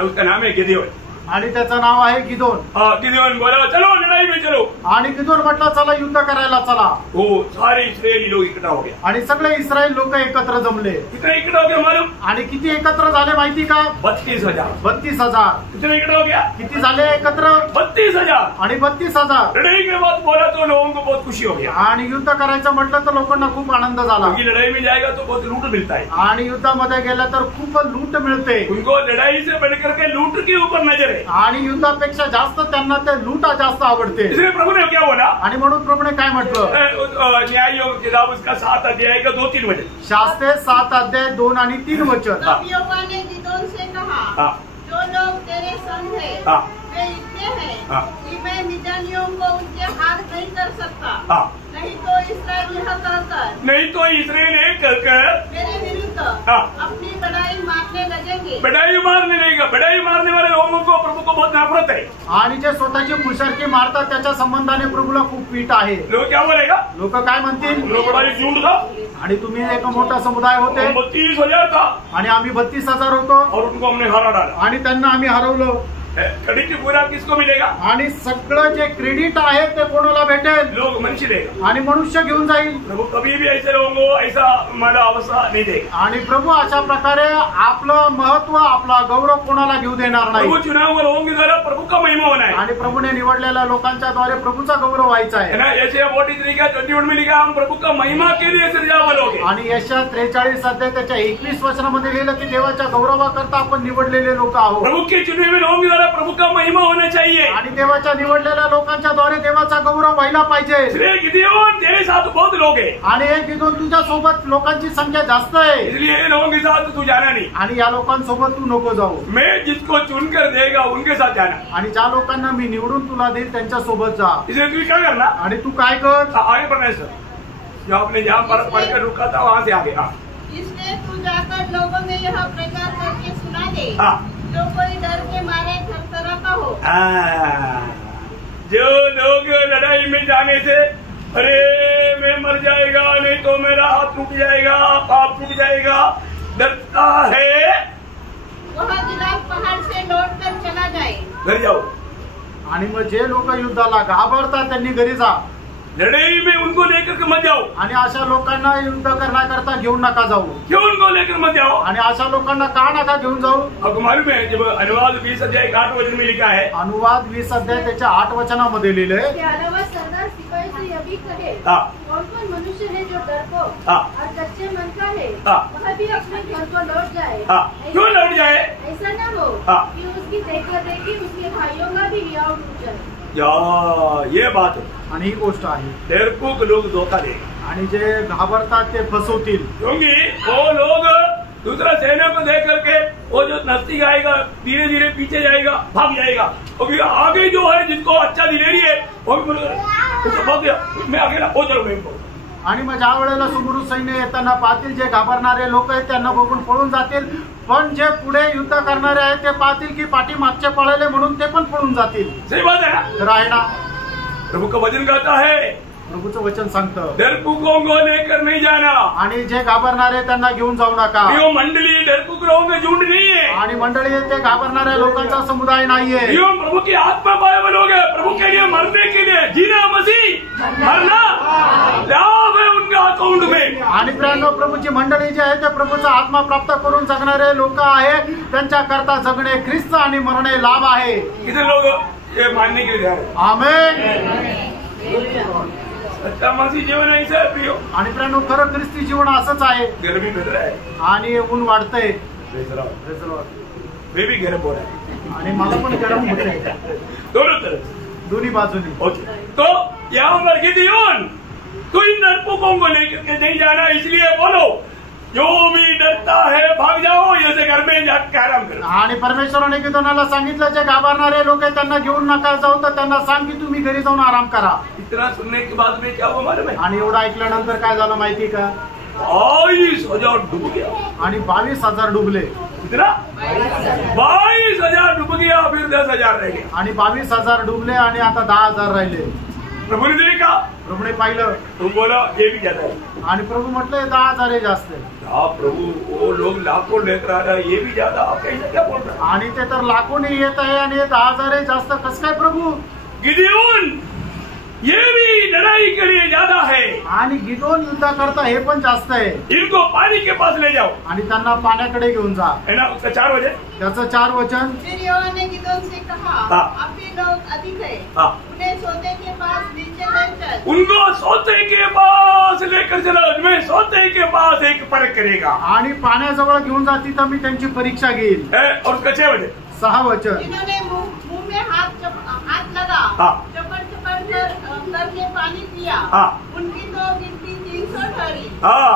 उसका नाम है गिदेओन। आणि त्याचं नाव आहे गिदोन। गिदेओन बोला चलो लड़ाई में चलो, आणि गिदोन म्हटलं चला युद्ध करायला चला, वो सारे इस्राएली लोग इकट्ठा हो गया। आणि सगळे इस्रायल लोक एकत्र जमले, कितने इकट्ठा हो गया मालूम? आणि किती एकत्र झाले माहिती का? 32,000। 32,000। कितने इकट्ठा हो गया? किती झाले एकत्र? 32,000। आणि 32,000। लड़ाई के बाद बोला तो लोगों को बहुत खुशी हो गया, आणि युद्ध करायचं म्हटलं तर लोकांना खूप आनंद झाला, क्योंकि लड़ाई में जाएगा तो बहुत लूट मिलता है, आणि युद्धामध्ये गेलं तर खूप लूट मिळते, उनको लड़ाई से बढ़कर के लूट के ऊपर नजर है। आणि युद्धापेक्षा जास्त त्यांना ते लूटा जास्त आवडते। इसलिए प्रभु ने क्या बोला? आणि म्हणून प्रभूने काय म्हटलं? न्याय योग किताब उसका 7 अध्याय का 2-3 वचन। शास्त्रे 7 अध्याय 2 आणि 3 वचन। तब यहोवा ने गिदोन से कहा, हाँ। जो लोग तेरे संग हैं हाँ। वे इतने हैं हाँ। कि मैं मिद्यानियों को उनके हाथ नहीं कर सकता, हाँ। नहीं तो इसराइल यह कहकर नहीं तो इसराइल एक कर मेरे विरुद्ध हाँ। अपनी बड़ाई मारने लगेंगे। बड़ाई मारने लगेगा। बड़ाई मारने वाले लोगों को प्रभु को बहुत नफरत है। आणि जे स्वतःची पुरुषार्थी मारतात त्याच्या संबंधाने प्रभूला खूप पीठ आहे। लोग क्या बोलेगा? लोक काय म्हणतील? लोग बड़ा झूठ था आणि तुम्ही एक मोठा समुदाय होते, 32,000 था आणि आम्ही 32,000 होतो, और उनको हमने हरा डाला। आणि त्यांना आम्ही हरवलं। क्रेडिट पूरा किसको मिलेगा? आणि सगळं जे क्रेडिट आहे ते कोणाला भेटेल? लोग मनुष्य देगा। आणि मनुष्य घेऊन जाईल। प्रभु कभी भी ऐसे लोगों को ऐसा मला अवस्था नहीं देगा। आणि प्रभू अशा प्रकारे आपलं महत्व, आपला गौरव कोणाला घेऊ देणार नाही। प्रभु चुनाव हुए लोगों के द्वारा प्रभु का महिमा होना है। आणि प्रभूने निवडलेल्या लोकांच्या द्वारे प्रभूचा गौरव व्हायचा है आहे ना। ऐसे 43:21 में लिखा, हम प्रभु का महिमा के लिए सृजावा लोग हैं। आणि यशा 43 अध्याय त्याच्या 21 वचनामध्ये लिहिलं की देवाच्या गौरवाकरता आपण निवडलेले लोक आहोत। प्रभु के चुने हुए लोगों के द्वारा प्रभु का महिमा होना चाहिए। आणि देवाच्या निवडलेल्या लोकांच्या द्वारे देवाचा गौरव व्हायला पाहिजे। इसलिए गिदोन तेरे साथ बहुत लोग हैं, आणि हे गिदोन तुझ्या सोबत लोकांची संख्या जास्त आहे, इसलिए इन लोगों के साथ तू जाना नहीं। आणि या लोकांसोबत तू नको जाऊ। मैं जिसको चुनकर देगा उनके साथ जाना। आणि ज्या लोकांना मी निवडून तुला देईल त्यांच्या सोबत जा। इसलिए तू क्या करना? आणि तू काय कर? आगे बढ़ना है सर, जो आपने जहाँ पर पढ़कर रुका था वहाँ से आगे। इसलिए तू जाकर लोगों में यह प्रचार करके सुना दे, हाँ। जो कोई डर के मारे थरथराता हो। जो लोग लड़ाई में जाने से अरे मैं मर जाएगा, नहीं तो मेरा हाथ टूट जाएगा, पाप टूट जाएगा, डरता है, वह गिलास पहाड़ से लौट कर चला जाए। घर जाओ। आणि मग जे लोक युद्धाला घाबरतात त्यांनी घरी जा। लड़ाई में उनको लेकर के मत जाओ। आणि अशा लोकांना युद्ध करण्याकरता घेऊन नका जाऊ। क्यों उनको लेकर मत जाओ? आणि अशा लोकांना का नका घेऊन जाऊ? आपको मालूम है जब अनुवाद 20 अध्याय 8 वचन में लिखा है, अनुवाद 20 अध्याय त्याच्या 8 वचनामध्ये लिहिलंय, इसके अलावा सरदार सिपाही से यह भी कहे, हाँ। कौन कौन मनुष्य है जो डरपोक हाँ। और कच्चे मन का है, हाँ। वह भी अपने घर को लौट जाए। हाँ। क्यों लौट जाए? ऐसा न हो हाँ। कि उसकी देखा देखी उसके भाइयों का भी हिया उठ जाए। या ये बात है। आणि ही गोष्ट आहे। डरपोक लोग धोखा देंगे, आणि जे घाबरतात ते फसवतील। क्योंकि वो लोग दूसरा सेना को देख करके वो जो नजदीक आएगा धीरे धीरे पीछे जाएगा, भाग जाएगा। और आगे जो है जिसको अच्छा दिलेरी है वो भी भाग गया, मैं अकेला, वो चलो मैं आणि मग ज्या वेळेला समोरून सैन्य येताना पाहतील, जे घाबरणारे लोक आहेत त्यांना बघून पळून जातील, पण जे पुढे युद्ध करणारे आहेत ते पाहतील की पाठीमागचे पळले म्हणून ते पण पळून जातील. सही बात है ना? तर आहे ना, प्रभु का वचन कहता है, प्रभूचं वचन सांगतं, डरपोकों को लेकर नहीं जाना. आणि जे घाबरणारे त्यांना घेऊन जाऊ नका. यो मंडली डरपोक लोगों का झुंड नहीं है. आणि मंडळी ते घाबरणाऱ्या लोकांचा समुदाय नाहीये. यो प्रभु की आत्मा पाए लोग है. प्रभु के लिए मरने के लिए जीना, मसीह मरना लाभ है उनका अकाउंट में. आणि प्रियांनो, प्रभूची मंडळी जी आहे ते प्रभूचा आत्मा प्राप्त करून जगणारे लोक आहे. त्यांच्या करता जगणे ख्रिस्त आणि मरणे लाभ आहे. कितने लोग ये मानने के लिए जा रहे हैं? आमेन. सच्चा मसीह जीवन ऐसा है प्रियो. आणि प्रियांनो, खरं ख्रिस्ती जीवन असंच आहे. गर्मी बढ़ रहा है आणि ऊन वाढतंय, वे भी गर्म हो रहा है आणि मला पण गरम होतंय दोनों तरफ. दोन्ही बाजूनी. तो यहाँ पर गिदियोन, तू इन डरपोकों को लेकर के नहीं जाना, इसलिए बोलो जो भी डरता है भाग जाओ, ऐसे घर में जाकर आराम करो. आणि परमेश्वराने गिदोनाला सांगितलं, जे घाबरणारे लोक आहेत त्यांना घेऊन नका जाऊ, तर त्यांना सांग की तुम्ही घरी जाऊन आराम करा. इतना सुनने के बाद में क्या हुआ मालूम है? आणि एवढं ऐकल्यानंतर काय झालं माहिती का? 22,000 डूब गया. आणि 22,000 डुबले. कितना? 22,000 डूब गया. फिर 10,000 रह गया. आणि 22,000 डुबले आणि आता 10,000 राहिले. प्रभु ने देखा, प्रभूने पाहिलं तुम बोला ये भी ज्यादा है. आणि प्रभू म्हटले 10,000 जास्त आहे. हाँ प्रभु, वो लोग लाखों लेकर आ रहा है, ये भी ज्यादा. आप कैसे क्या बोल रहे हैं? आणि ते तर लाखोने येत आहे आणि 10,000 जास्त कसं काय प्रभू? गिदियोन, ये भी लड़ाई के लिए ज्यादा है. आणि गिदोन युद्ध करता हे पण जास्त आहे. इनको पानी के पास ले जाओ. आणि त्यांना पाण्याकडे घेऊन जा. है ना? उसका 4 बजे. त्याचं 4 वचन. फिर यहोवा ने गिदोन से कहा, हाँ। आपके लोग अधिक है, हाँ. उन्हें सोते के पास नीचे लेकर उनको सोते के पास लेकर चलो. मैं सोते के पास एक परख करेगा. आणि पाण्याजवळ घेऊन जा, तिथं मी त्यांची परीक्षा घेईल. और उसका 6 बजे. 6 वचन. जिन्होंने मुंह में हाथ लगा, हाँ. चपड़ करके पानी पिया, हाँ. उनकी तो गिनती 300 ठहरी. हाँ,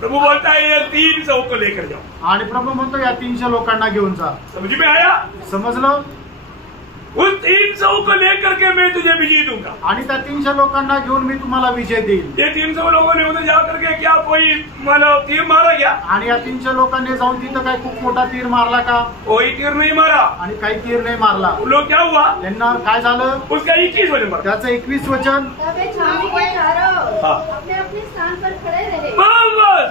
प्रभु बोलता है ये 300 को लेकर जाओ. आणि प्रभू म्हणतो या 300 लोकांना घेऊन जा. समझ में आया? समजलं? उस 300 को लेकर के मैं तुझे विजय दूंगा. आणि त्या 300 लोकांना घेऊन मी तुम्हाला विजय देईल. ये 300 लोगों ने उधर जाकर के क्या कोई मतलब तीर मारा क्या? आणि या 300 लोकांनी जाऊन तिथं काय खूप मोठा तीर मारला का? कोई तीर नहीं मारा. आणि काही तीर नाही मारला. उन लोग क्या हुआ? त्यांना काय झालं? उसका 21 वचन पर. त्याचं 21 वचन. तब वे छावनी के चारों हाँ. अपने अपने स्थान पर खड़े रहे. बस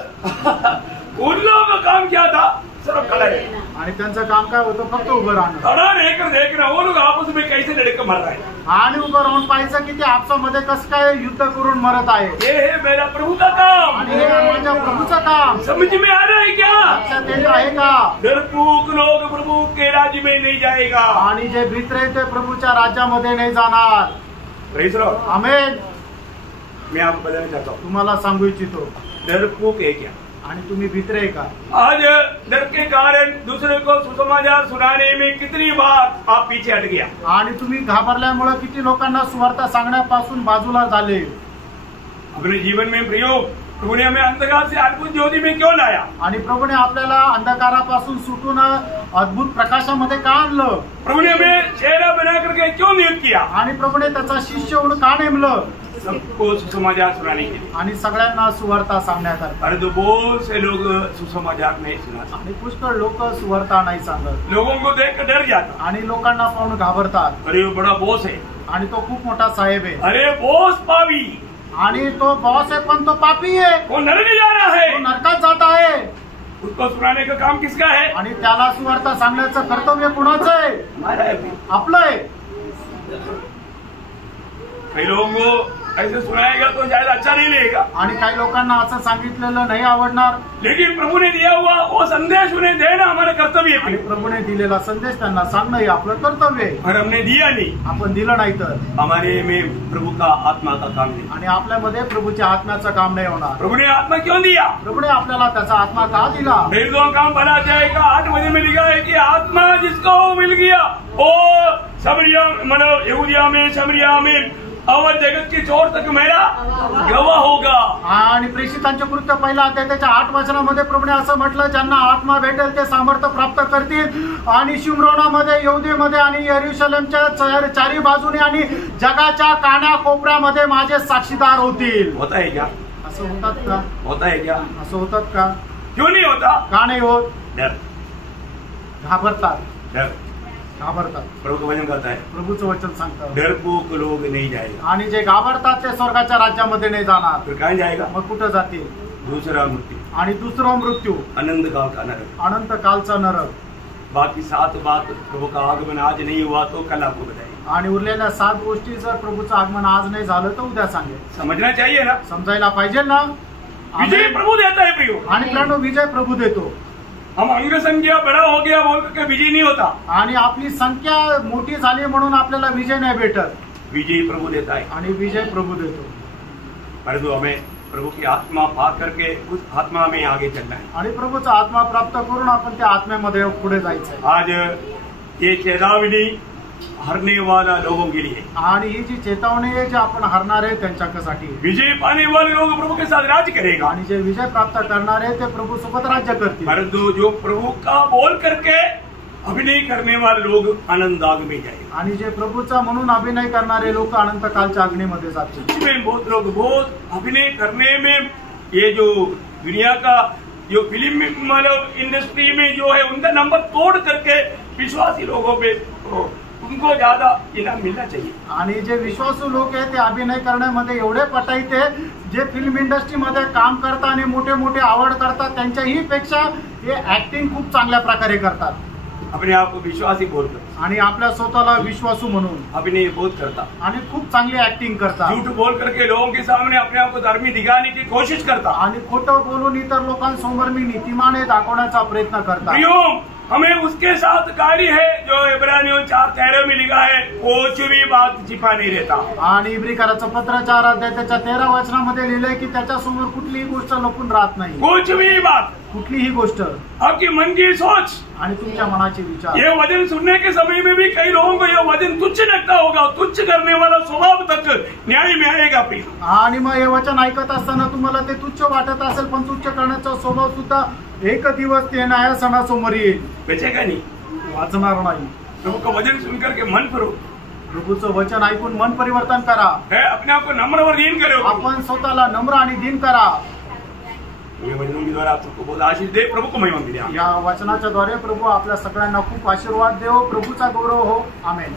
उन लोगों का काम क्या था? सिर्फ खड़ा रहे. आणि त्यांचं काम काय होतं? फक्त उभं राहणं. खड़ा रहकर देखना वो लोग आपस में कैसे लड़के मर रहे हैं. आणि उभं राहून पाहायचं की ते आपसामध्ये कसं काय युद्ध करून मरत आहे. ये है मेरा प्रभु का काम. आणि हे माझ्या प्रभूचं काम. समझ में आ रहा है क्या? लक्षात येत आहे का? डरपोक लोग प्रभु के राज्य में नहीं जाएगा. आणि जे भित्रे ते प्रभूच्या राज्यामध्ये नाही जाणार. Praise lord. आमेन. मैं आपको बताना चाहता हूँ, तुम्हाला सांगू इच्छितो, डरपोक है क्या? आणि तुम्ही भित्रे का? आज डर के कारण दूसरे को सुसमाचार सुनाने में कितनी बार आप पीछे हट गया. आणि तुम्ही घाबरल्यामुळे किती लोकांना सुवार्ता सांगण्यापासून बाजूला झाले. अपने जीवन में प्रयोग प्रभु ने हमें अंधकार से अद्भुत ज्योति में क्यों लाया? आणि प्रभूने आपल्याला अंधकारापासून सुटून अद्भुत प्रकाशामध्ये का आणलं? प्रभु ने हमें चेहरा बना करके क्यों नियुक्त किया? आणि प्रभूने त्याचा शिष्य म्हणून का नेमलं? सबको सुसमाचार सुनाने के लिए. आणि सगळ्यांना सुवार्ता सांगण्याकरता. अरे तो बहुत से लोग सुसमाचार नहीं सुनाते. आणि पुष्कळ लोक सुवार्ता नाही सांगत. लोगों को देख कर डर जाता. आणि लोकांना पाहून घाबरतात. अरे वो बड़ा बॉस है. आणि तो खूप मोठा साहेब आहे. अरे बॉस पावी. आणि तो बॉस आहे पण तो पापी आहे. वो नरक जा रहा है. तो नरकात जात आहे. उसको सुनाने का काम किसका है? आणि त्याला सुवार्ता सांगण्याचं कर्तव्य कुणाचं आहे? हमारा है. आपलं आहे. कई लोगों को ऐसे सुनाएगा तो शायद अच्छा नहीं लगेगा. आणि काही लोकांना असं सांगितलेलं नाही आवडणार. लेकिन प्रभु ने दिया हुआ वो संदेश उन्हें देना हमारा कर्तव्य आणि है. प्रभूने दिलेला संदेश त्यांना सांगणं हे आपलं कर्तव्य आहे. और हमने दिया नहीं. आपण दिलं नाही तर हमारे में प्रभु का आत्मा का काम नहीं. आणि आपल्यामध्ये प्रभूच्या आत्म्याचं काम नाही होणार. प्रभु ने आत्मा क्यों दिया? प्रभूने आपल्याला त्याचा आत्मा का दिला? फिर दो काम बना जाएगा. 8 बजे में लिखा है कि आत्मा जिसको मिल गया वो समरिया मतलब यहूदिया में समरिया में और जगत की छोर तक मेरा गवाह होगा. आणि प्रेषितांचे कृत्य पहिला अध्याय त्याच्या 8 वचनामध्ये प्रभूने असं म्हटलं, ज्यांना आत्मा भेटेल ते सामर्थ्य प्राप्त करतील आणि शिमरोनामध्ये, यहूदीमध्ये आणि यरूशलेमच्या चारी बाजूने आणि जगाच्या कानाकोपऱ्यामध्ये माझे साक्षीदार होतील. होता है क्या? असं होतात का? होता है क्या? असं होतात का? क्यों नहीं होता? का नाही होत? डर, घाबरतात, डर घाबरतात. प्रभु का वचन करता है, प्रभूचं वचन सांगतं, डरपोक लोग नहीं जाएगा. आणि जे घाबरतात ते स्वर्गाच्या राज्यामध्ये नाही जाणार. फिर कहाँ जाएगा? मग कुठं जातील? दूसरा मृत्यु, आणि दुसरा मृत्यू, अनंत काल का नरक. अनंत कालचा नरक. बाकी 7 बात प्रभु का आगमन आज नहीं हुआ तो कल आपको बताएंगे. आणि उरलेल्या 7 गोष्टी जर प्रभूचं आगमन आज नाही झालं तर उद्या सांगेल. समझना चाहिए ना. समजायला पाहिजे ना. विजय प्रभु देता है प्रियो. आणि प्रणव विजय प्रभू देतो. हम अंग संख्या बड़ा हो गया बोल करके विजय नहीं होता. आणि आपली संख्या मोठी झाली म्हणून आपल्याला विजय नाही भेटत. विजय प्रभु देता है. आणि विजय प्रभू देतो. परंतु हमें प्रभु की आत्मा पा करके उस आत्मा में आगे चलना है. आणि प्रभूचा आत्मा प्राप्त करून आपण त्या आत्म्यामध्ये पुढे जायचंय. आज ये चेतावनी हरने वाला लोगों के लिए. आणि ही जी चेतावणी आहे जी आपण हरणार आहे त्यांच्यासाठी. विजय पाने वाले लोग प्रभु के साथ राज्य करेगा. आणि जे विजय प्राप्त करणार आहे ते प्रभू सोबत राज्य करतील. परंतु जो प्रभु का बोल करके अभिनय करने वाले लोग आनंद आग में जाएंगे. आणि जे प्रभूचा म्हणून अभिनय करणारे लोक अनंत कालच्या अग्नीमध्ये जातील. इसमें बहुत लोग बहुत अभिनय करने में ये जो दुनिया का जो फिल्म मतलब इंडस्ट्री में जो है उनका नंबर तोड़ करके विश्वासी लोगों पे उनको ज्यादा इनाम मिलना चाहिए. आणि जे विश्वासू लोक आहेत ते अभिनय करण्यामध्ये एवढे पटाईते जे फिल्म इंडस्ट्रीमध्ये काम करतात आणि मोठे मोठे आवड करतात त्यांच्याही पेक्षा हे ऍक्टिंग खूप चांगल्या प्रकारे करतात. अपने आप को विश्वासी बोलकर आणि आपल्या स्वतःला विश्वासू म्हणून अभिनय बहुत करता. आणि खूप चांगली ऍक्टिंग करतात. झूठ बोल करके लोगों के सामने अपने आप को धर्मी दिखाने की कोशिश करता. आणि खोटं बोलून इतर लोकांसमोर मी नीतिमान आहे दाखवण्याचा प्रयत्न करतात. प्रियो, हमें उसके साथ गाड़ी है जो इब्रानियों 4:13 में लिखा है, कुछ भी बात छिपा नहीं रहता. आणि इब्रिकराचं पत्र 4 अध्याय त्याच्या 13 वचनामध्ये लिहिलंय की त्याच्यासमोर कुठलीही गोष्ट लपून राहत नाही. कुछ भी बात, कुठलीही गोष्ट. आपकी मन की सोच, आणि तुमच्या मनाचे विचार. ये वचन सुनने के समय में भी कई लोगों को यह वचन तुच्छ लगता होगा. तुच्छ करने वाला स्वभाव तक न्याय में आएगा. प्रिय, आणि मग हे वचन ऐकत असताना तुम्हाला ते तुच्छ वाटत असेल पण तुच्छ करण्याचा स्वभाव सुद्धा एक दिवस ते न्यायासनासमोर येईल. बचेगा नहीं. वाचणार नाही. प्रभु का वचन सुन करके मन करो, प्रभूचं वचन ऐकून मन परिवर्तन करा. है अपने आप को नम्र और दीन करो. आपण स्वतःला नम्र आणि दीन करा. ये वचनों के द्वारा आप सबको बहुत आशीष दे. प्रभु को महिमा मिले. या वचनाच्या द्वारे प्रभू आपल्या सगळ्यांना खूप आशीर्वाद देव. प्रभूचा गौरव हो. आमेन.